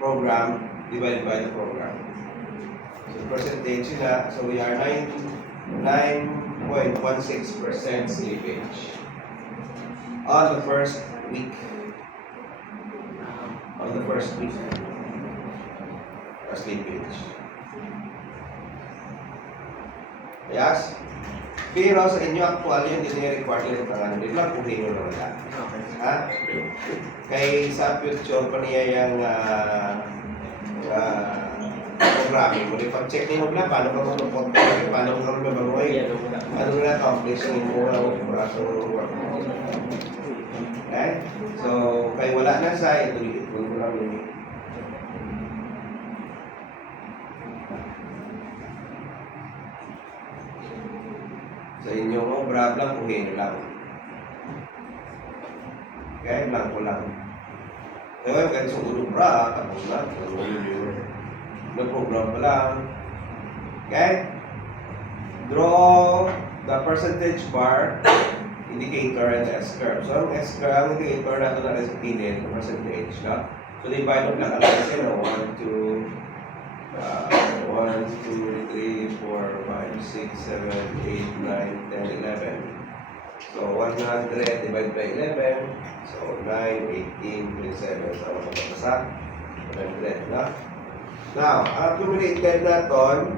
program divided by the program. So, percentage na, so we are 9.16% slippage. On the first week. Slippage. Yes? Pero sa inyo actual yung required yung tangan. Hindi lang kung hingo na wala. Ha? Kay sa future pa niya yung programming mo. Pag-check niyo na paano ka mag-report paano ka mag-bagoy. Ano na accomplish yung mga operasyon work mo. Okay? So, kaya wala na sa ituloy mo lang yun. Sa inyo mo, brab lang, kuhin lang. Okay? Blanco lang. Kaya kahit sa ulo bra, tapos na. Nag-program pa lang. Okay? Draw the percentage bar indicator and the S-curve. So, ang S-curve, ang indicator natin na sa pinit, the percentage, no? So, divide up lang ang kasi, no? 1, 2, 3, 4, 5, 6, 7, 8, 9, 10, 11. So, 100 divided by 11. So, 9, 18, 27. So, makapagpasa. 100, no? Now, accumulated natin,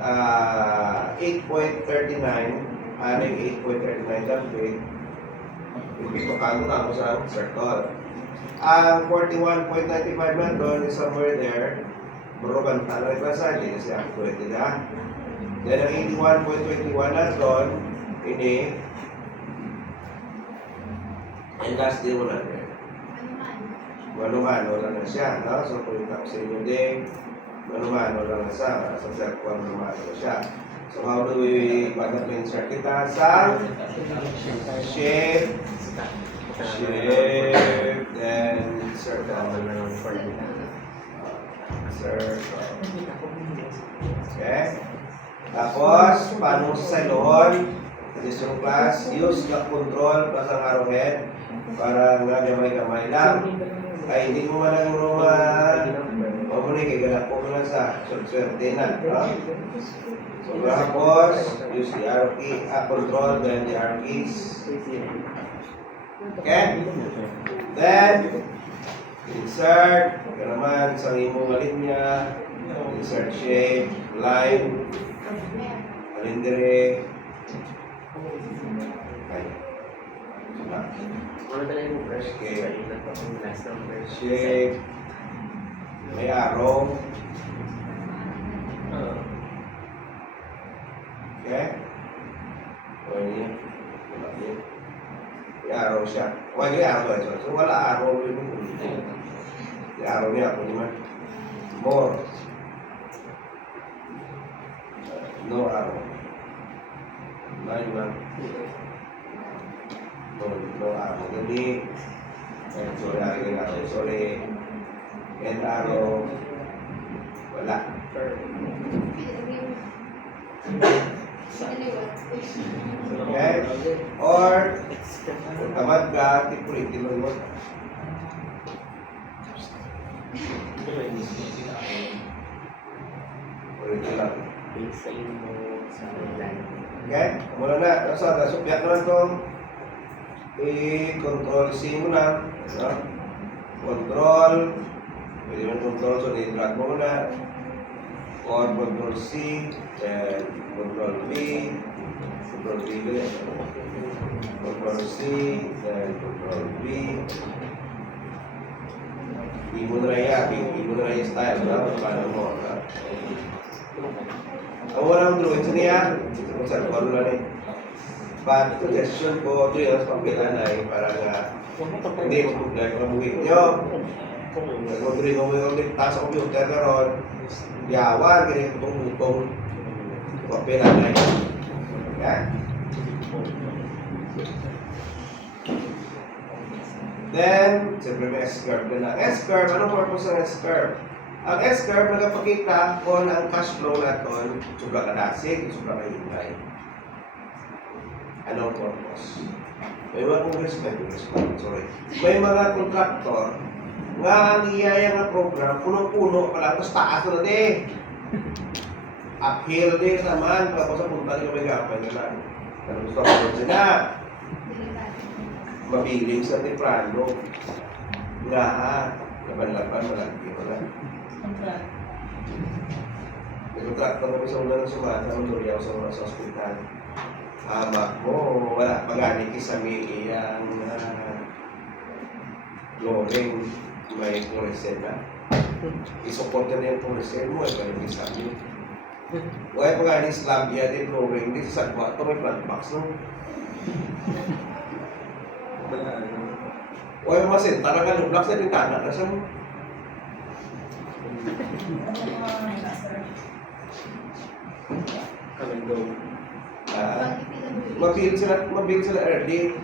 8.39, ano yung 8.39 dati? Hindi ko kano na ako sa circle. Ang 41.95 na doon is somewhere there. Maruban na rin pa sa hindi kasi accurate na. Then ang 81.21 na doon, ini, and last day 100. Mano-mano lang na siya, no? So, kung ito sa inyo din, mano-mano lang na siya. Sa circle, mano-mano na siya. So, how do we insert kita sa shape Then, circle. Circle. Okay? Tapos, paano sa siloon? Additional class, use the control plus ang arrowhead para nga gamay-gamay lang. Ay, hindi mo man lang mabuli kay galak po lang sa swerte na. No? So, tapos, use the arrow key, control, then the arrow keys. Okay? Then, insert, ito naman, isang imong linya, insert shape, line, alindere, shape, may arrow. Okay? O yun. May arrow siya. Wala may arrow ito. So wala arrow. May arrow niya ako naman. More. No arrow. Line lang. No arrow. Gani. Sorry. End arrow. Wala. Okay? Or, kung tamad ka, tipulitin mo yun. Ulitin lang. Okay? Mula na. So, biyak naman itong i-control C mo na. No? Control. Pwede mo control. So, i-drag mo muna. Or control C. Then, control V. Control V ulit. Control C. Then, control V. I mo na yan. I mo na yung style. No? Paano mo. Ang walang drawing sa niya. Kung saan ko ano na rin. But, suggestion ko, ito yung pagpilan ay para nga hindi mo problema kung namuhin nyo. Kung rin mo yung taas sa computer na ron, yawan, ganyan itong pagpilan ay. Okay? Then, siyempre may S-curve din na. S-curve, anong purpose ng S-curve? Ang S-curve, nagpakita kung ang cash flow natin, sobra kadasig, sobra kahingay. Anong purpose? May mga sorry. May mga kontraktor nga ang iyaya nga program, puno-puno pala, tapos taas na din. Uphill din naman, pagkakos sa punta nila may gapay nila. Ano gusto ko sila? Mabiling sa Tiprano. Nga laban-laban, malaki mo na. May kontraktor kami sa una ng sumata, manuriyaw sa mga sa ospital. Hamak mo, wala pagani kisami iyang flooring may fluorescent na. I-support na yung fluorescent mo, ay pala kisami. Wala pagani slab yan yung flooring, hindi sa kwarto may plant box, no? Wala masin, tarang ka ng blocks na yung tanak na siya mo. Mabil sila early.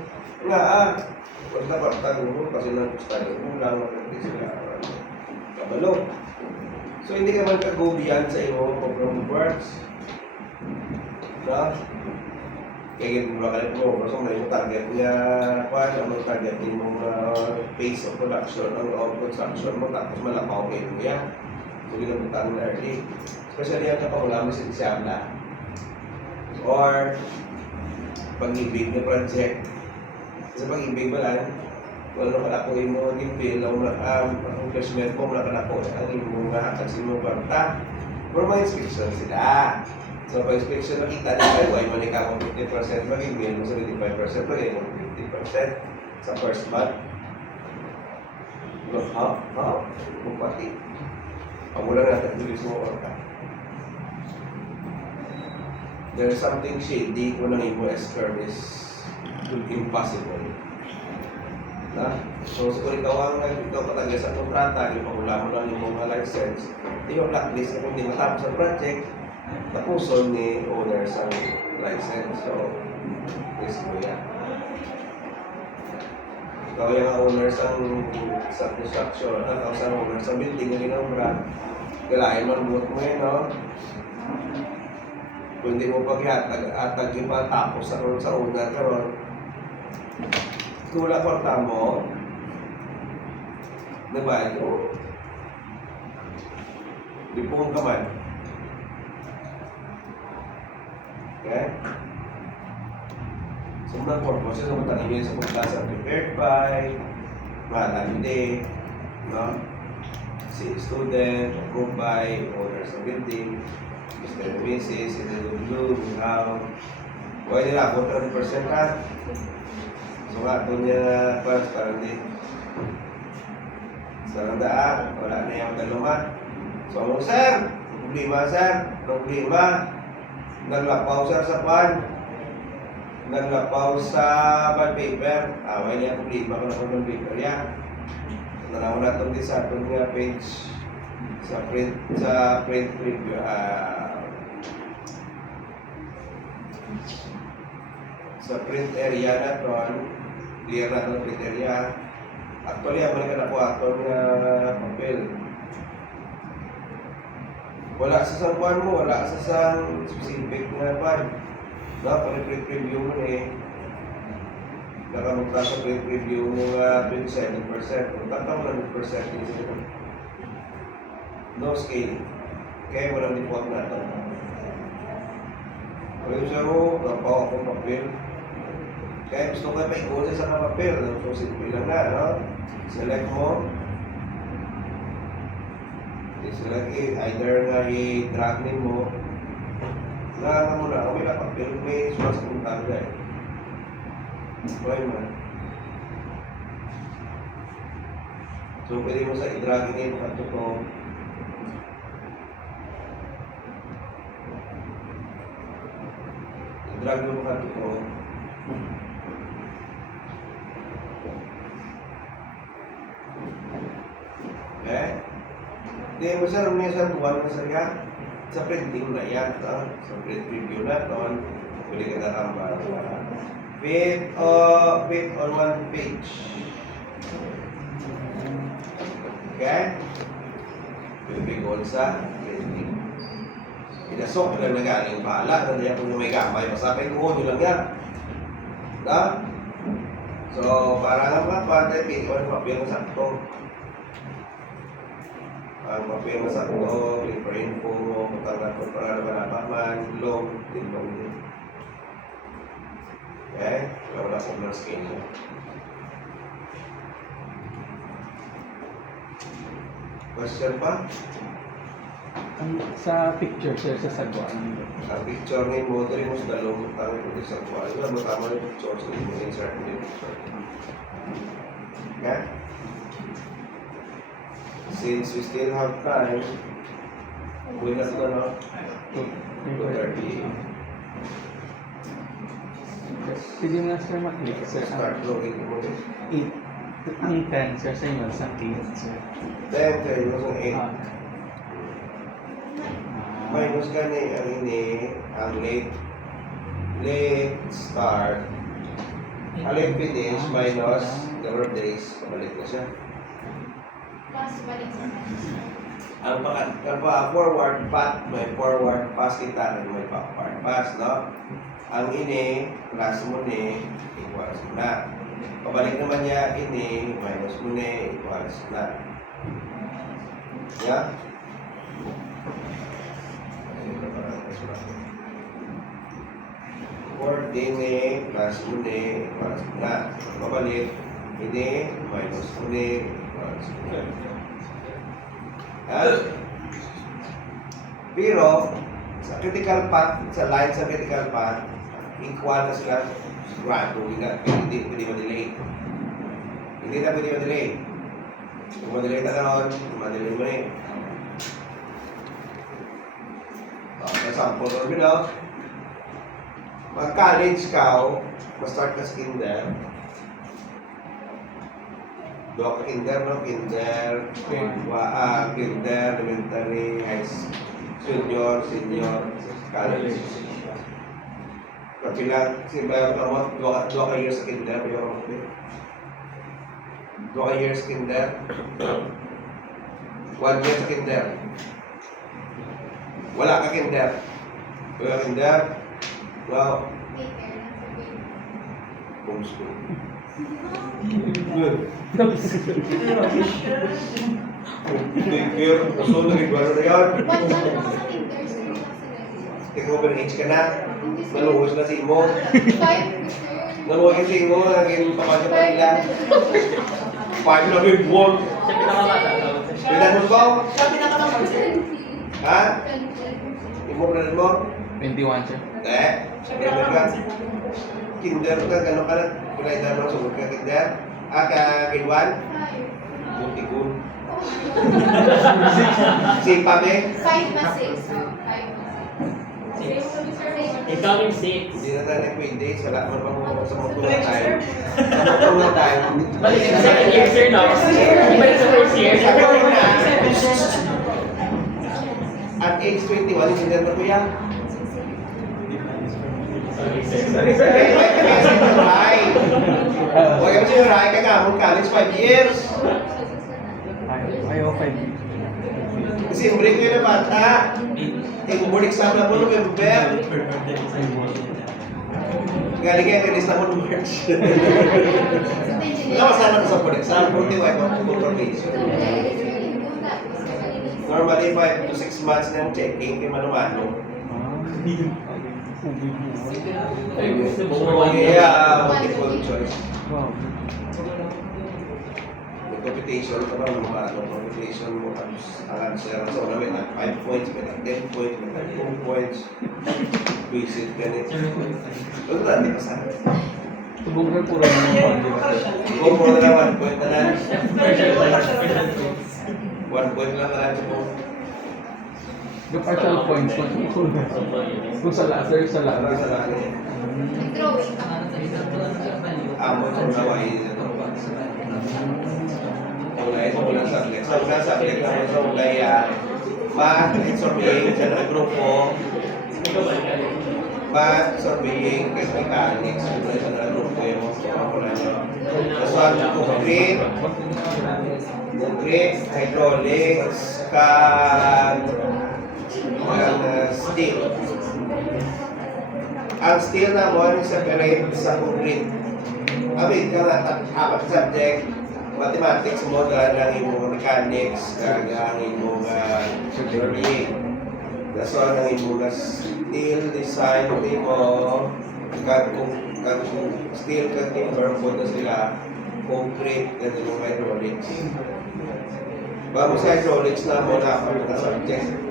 Nga basta mo kasi nang gusto mo lang hindi sila kabalo. So hindi ka man ka-go beyond sa iyong program works. Na? Kaya mo bakalit mo, kasi may target niya, ano target mo pace of production, ang construction mo, tapos malapaw kayo mo yan. So ginagutang na early. Especially yan kapag wala mo si Siamla. Or pag-ibig na project. Sa pag-ibig ba lang, wala na kalakoy mo, yung bill, ang investment mo, wala kalako, ang imong hatagsin mo kwarta. Pero may inspection sila. So pag inspection nakita nila, why man ikaw 50%, maging bill mo sa 25%, maging mo 50% sa first month. Kung pati. Ang mula natin, bilis mo kwarta. There's something shady kung ang imo S-curve is impossible. Na? So, kung ikaw patagay sa kontrata, ipahula mo lang yung mga license, yung blacklist na kung hindi matapos ang project, tapuson ni owner sa license. So, this ko yan. Ikaw yung owners sa construction, ikaw sa owners sa building, yung ginambra. Kailangan man buot mo yun, no? Kung hindi mo pag-atag yung tapos sa owner karon, kung wala kwarta mo, diba? Lipong ka man. Okay? So, mga purposes, ang matangin yun sa pagkasa prepared by, malandi, no? Si student, approved by, owners of building, Mr. and Mrs., blue, how, pwede na, 100% ka. So, nga, doon niya, parang di, sa randaan, wala na yung daluma. So, sir, problema, naglapaw sir sa pan, naglapaw sa bond paper, away niya problema ko na bond paper yan. Nanaw na itong sa itong nga page sa print review, sa print area na ito, clear na itong print area. Actually, balik na po itong papel. Wala sa sangkuan mo, wala sa sang specific na pan. No, pag print review mo nakamukta sa print review mo 27%. Kung tatang 100% yun. No scale. Kaya walang default na ito. Kaya siya mo, napaw akong papel. Kaya gusto ko pa i-code sa papel. So, simple lang na, no? Select mo. Select either nga i-drag din mo na mo na, may papel, may source kong tanda eh. Okay man. So, pwede mo sa i-drag din mo kato to. I-drag mo kato to. Okay? Hindi mo sir, minsan tuwan na sir yan. Sa printing na yan, sa print review na ito, pwede ka nakambara. Fit on one page. Okay? Pipigol sa printing. Inasok na nagaling pala, nandiyan kung may gambay, masapay ko, yun lang yan. Da? So, para lang ba, pwede pipigol, papel ng sakto. Ang papel na sakto, info mo, kung ko para naman napaman, long, tinbang din. Okay? Wala na kong scale mo. Question pa? Sa picture, sir, sa sagwa. Ang picture ni mo, dali mo sa dalawang tangi ko sa kuwan. Wala mo tama yung picture, so mo insert mo yung picture. Okay? Since we still have time, we na ito na 2:30. Sige nga, sir, maklik, sir. Start logging mo din. 8. Ang 10, sir, sa inyo, sa 8, sir. Then, tayo mo sa 8. Ah. Minus ka na ang ang late start. Ang late finish minus number of days, pabalik na siya. Tapos balik sa kanila. Ang forward path, may forward pass kita rin may backward pass, no? Ang ini, plus mo ni, equals mo na. Pabalik naman niya, ini, minus mo ni, equals na. Yeah? Coordinate plus une plus na. Pabalik, ini minus une plus na. Pero, sa critical path, sa line sa critical path, equal na sila sigurado. Hindi pwede ma-delay. Hindi na pwede ma-delay. Kung ma-delay na karoon, ma-delay mo rin. Example, sabi na, mag-college ka, ma-start ka sa kinder. Doon ka kinder, no? Kinder, elementary, high school, junior, senior, college. Kapilang, si Bayo Kamot, 2 years sa kinder, Bayo Kamot. 2 years kinder. 1 year sa kinder. Wala ka kinder. Wala kinder. Wow. Daycare, nasa grade. Homeschool. Good. Daycare. Gusto na ibaro na yan. Ba't dyan ako sa winter, sir? Hindi ako sa grade. Take over age ka na. Hindi, sir. Naluhos na si Imo. 5 ko, sir. Naluhos si Imo. Naging papasya pa nila. 5 na may buwan. Siya pinakamata. Pinan mo ba? Siya pinakamakon, sir. Ha? Imo na mo? 21, sir. Eh? Siya Kinder ka? pinakamakon, sir. Kinder ka? Gano'n ka na? Kulay na mo sugod ka kinder? Ah, ka grade 1? 5. Buti ko. Sipa be? 5 na 6. 5 na 6. Ikaw yung 6. Hindi na tayo nag-pwede. Wala mo pa mo sa mga tulad tayo. Sa mga tulad tayo. Balik sa second year, sir, no? Balik sa first year. Sabi ko na, at age 21, yung kinder na kuya. Sorry, sir. Huwag kasi yung Rai ka nga, mong college 5 years. Ayaw, 5. Kasi break yun na bata. Yung board exam na po November. Galing nga, release na po ng March. Wala masana ko sa board exam, kung di wipe up po probation. Normally, 5 to 6 months na yung checking kay mano-mano. Ay, gusto mo. Yeah, multiple choice. Wow. May computation ka ba, mano, computation mo, tapos ang answer. So, may 5 points, may 10 points, may 2 points. Visit, ganit. Huwag na, hindi pa sana. Subong rin puro ng mga panggilas, sir. Kung mo na lang 1 point na lang. Special class. 1 point lang na lang mo. Yung partial points, kung sa laser, sa Parang laser. sa lang. Drawing ka. Amot ang naway nila ito. Ulay, ito ulang subject. Sa ulang subject naman sa ulay, math and surveying sa mga grupo. Math, surveying, and mechanics. Ulay sa mga grupo yung mga ako na nyo. Kasal, concrete, hydraulics, steel. Ang steel naman separate sa concrete. Abid ka na apat subject, mathematics mo, lang yung mechanics, ang yung surveying. So, ang yung steel design mo, kag steel kag timber po na sila, concrete, at yung hydraulics. Bago sa hydraulics na mo na na subject,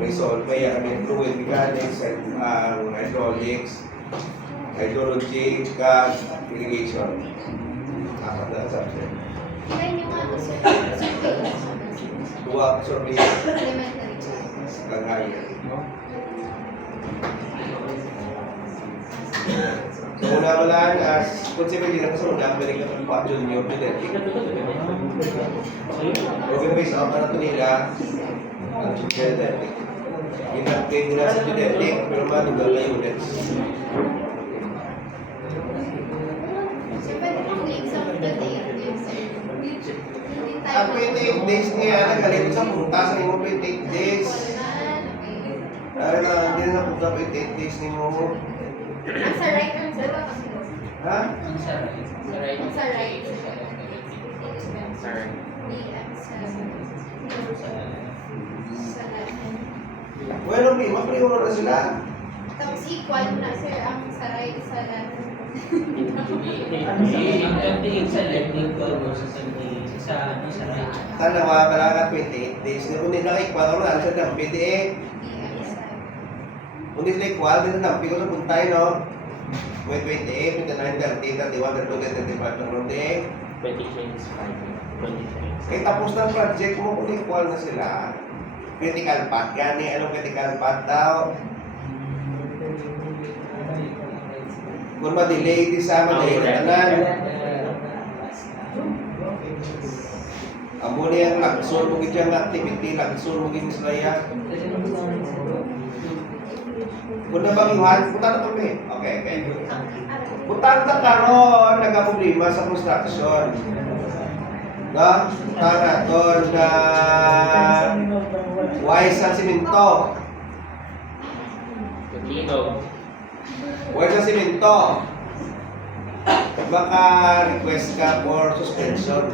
may solvay, may fluid mechanics, hydraulics, hydrology, kag irrigation. Apat na subject. Ilan yung ano, sir? Survey. Duwa survey, Elementary. kag higher. So, una-unahan, kung siya hindi lang sa una, pwede ka pa junior genetic. Organize ako na ito nila, ang genetic. Ginag-grade nila sa genetic, pero manugal na units. Sir, pwede kong exam 28 days, sir. Hindi Ang tayo 28 days niya, nagaling sa punta sa imo 28 days. Dahil na, hindi na punta 28 days ni mo. Ang sa right or sa left? Ha? Ang sa right. Sir. Sa left. Well, okay, mapriwala na sila. Tapos equal na, sir, ang sa right sa left. Tanawa, kailangan 28 days. Kung hindi naka-equal, ako na, sa dampi, di eh. Kung hindi sila equal, di sa dampi ko na puntay, no? May 28, 29, 30, 31, 32, 35, ano, di eh. 20 chains, 20 Eh, tapos ng project mo, kung equal na sila, critical path, gani, anong critical path daw? Kung ma-delay, di sa ma-delay na tanan. Amo niya ang lagsol mo gid activity, lagsol mo gid mislaya. Kung na bang iwan, punta na kami. Okay. Punta na karon, nagka-problema sa construction. Na, tara, doon na wise ang siminto. Linog. Wise ang siminto. Baka request ka for suspension.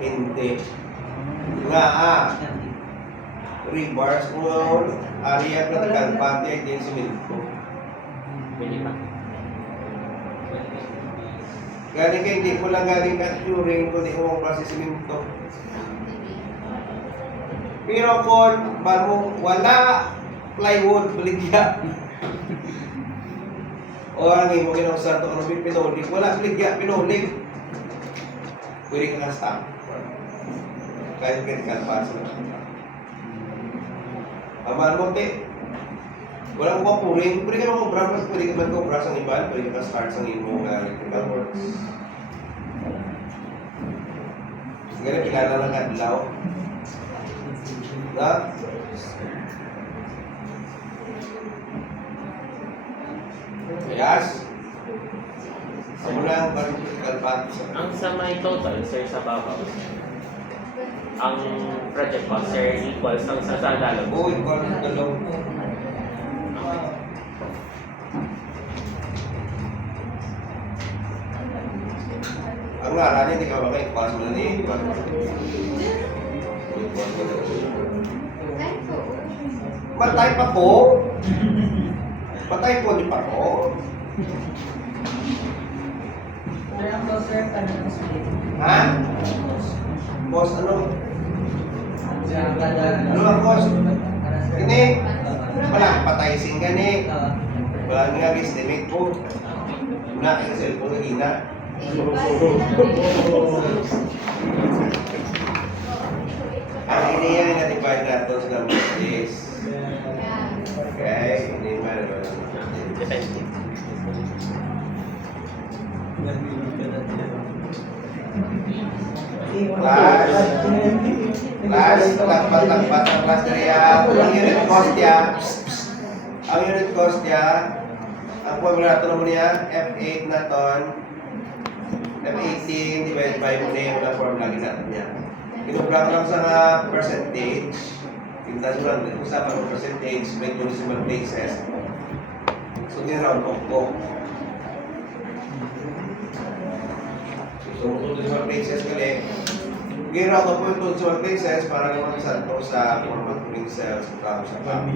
Hindi. Nga rebars mo area na tagalpati ay din siminto. Pwede pa. Galing ka, hindi mo lang galing ka curing kung di mo klase siminto. Pero kung wala plywood, baligya. O ang imo ginong santo ano pinulig, wala baligya, pinulig. Pwede ka stop. Kahit kalpas na. Aman mo, te. Walang kukuring. Pwede ka makubra, pwede ka man kubra sa iban, pwede ka start sa imong electrical works. Siguro kilala lang adlaw. Na? Yes? Ano lang, parang critical path. Ang sa may total, sir, sa babaw, ang project cost, sir, equals ang sa Tagalog. Oo, ikaw ang dalaw. Ang ngaran, hindi ka maka-ipas mo na niya, di ba? Ay, po. Patay pa ko? Patay po di pa ko? Sir, ang closer pa na mas ulit. Ha? Boss, ano? Ano ang boss? Ini? Wala, patay sing gani. Wala nga estimate po. Wala kang cellphone na hina. Ang iniya nga divide natin sa numbers is okay, hindi man Depende. class, lampat ang class niya. Ang unit cost niya, ang formula natin naman niya, F8 na ton, F18 divided by mo na yung formula natin niya. Kinubra ko lang sa percentage, pintas mo lang, usapan ng percentage, make yung decimal places. So, din-round off ko. So, kung decimal places kali, ginaround off ko yung decimal places para naman santo sa format ring cells, tapos sa pang.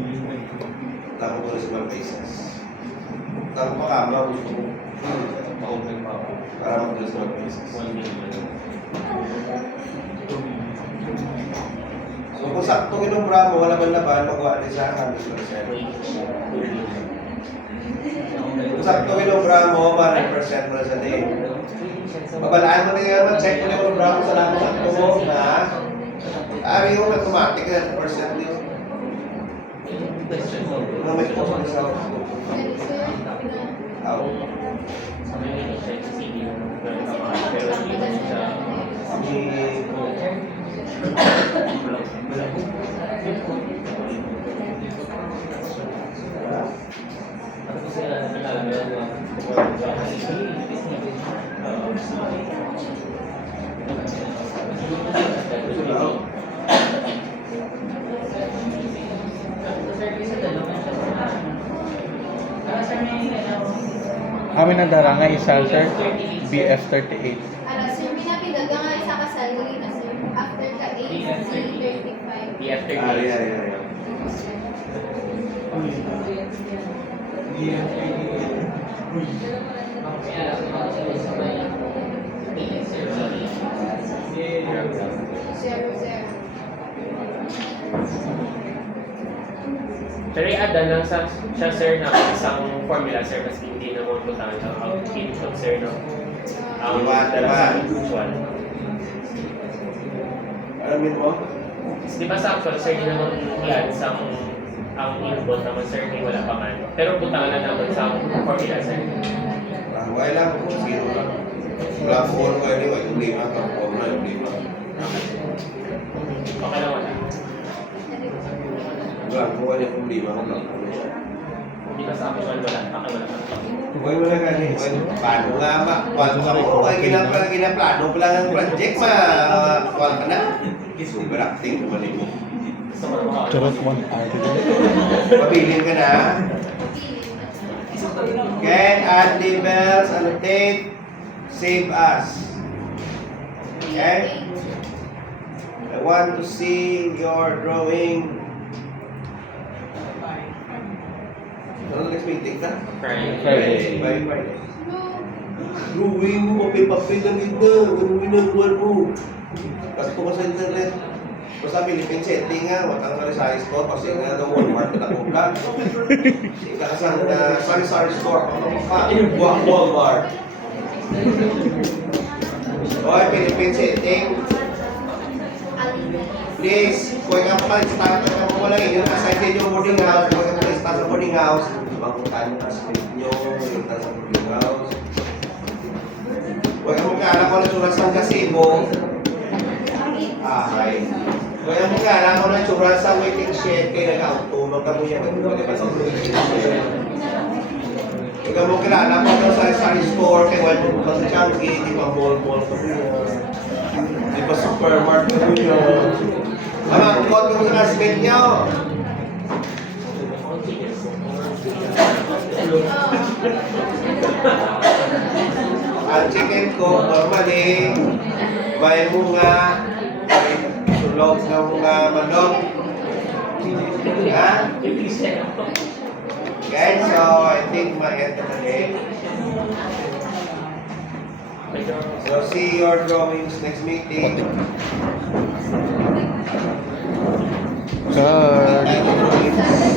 Tapos ko decimal places. Tapos pa kama, gusto ko. Pa-open pa ako. Para mag-decimal places. 1 million. So, kung sakto kinumbra mo, wala man laban, magawa din siya 100%. Kung sakto kinumbra mo, 100% mo na siya din. Babalaan mo na yan, mag-check mo na yung kinumbra mo sa lahat sakto mo na ari yung automatic na 100% din. Ano may post na sa tao? Sa may minus, siya sa CD. Pero hindi mo siya. Amin ang darangay isa, sir. BF38. Ano, sir, minapidag nga isa ka salary na, sir. After ka 8, 35. BF38. Zero, zero. Pero i-add lang siya, sir, na isang formula, sir, mas hindi na mo putangan ang output of sir, no? Ang dala sa usual. Alamin mo? Di ba sa actual, sir, hindi naman i-add sa ang input naman, sir, hindi wala pa man. Pero putangan na naman sa formula, sir. Wala lang, kung zero lang. Wala po ko anyway, yung lima, kapag na yung lima. Okay lang wala. Wala po yung lima, kung lang ano siya. Hindi ka sa visual wala, pakiwala ka. Huwag mo na gani. Paano nga ba? Paano ka mo? Ay, ginaplano pa lang ang project, kuwan ka na. Super acting naman mo. Gusto mo na makakita. Charot one eye. Pabilin ka na. Get, add labels, annotate, save as. Okay? I want to see your drawing. Ano next meeting ka? Friday. By Friday. Drawing mo, papel-papel na ganda. Ano ginagawa mo? Kasi ko sa internet. Basta Philippine setting nga, watang sari-sari store, kasi nga daw Walmart na kuplan. Ikasang sari-sari store, ano pa? Walmart. Okay, Philippine setting. Please, kung ikaw pa, start ka mo lang yun. Aside din yung boarding house, kung ikaw pa start sa boarding house, bangkutan yung kasmit nyo, yung sa boarding house. Kung ikaw magkaalam ko na surat sa gazebo, ay. Kung ikaw magkaalam ko na surat sa waiting shed, kaya nag-auto, magkamuya, magkabasa sa waiting shed. Ikaw mo kilala ko ng sari-sari store, kaya wala mo pang Changi, di ba mall-mall ka mo di ba supermarket ka mo ano, ang kot yung classmate nyo? Ang chicken ko, normally, may mga sulog ng mga manok. Ha? Okay, so I think my end of the day. So see your drawings next meeting. Cut. Tayo ng drawings.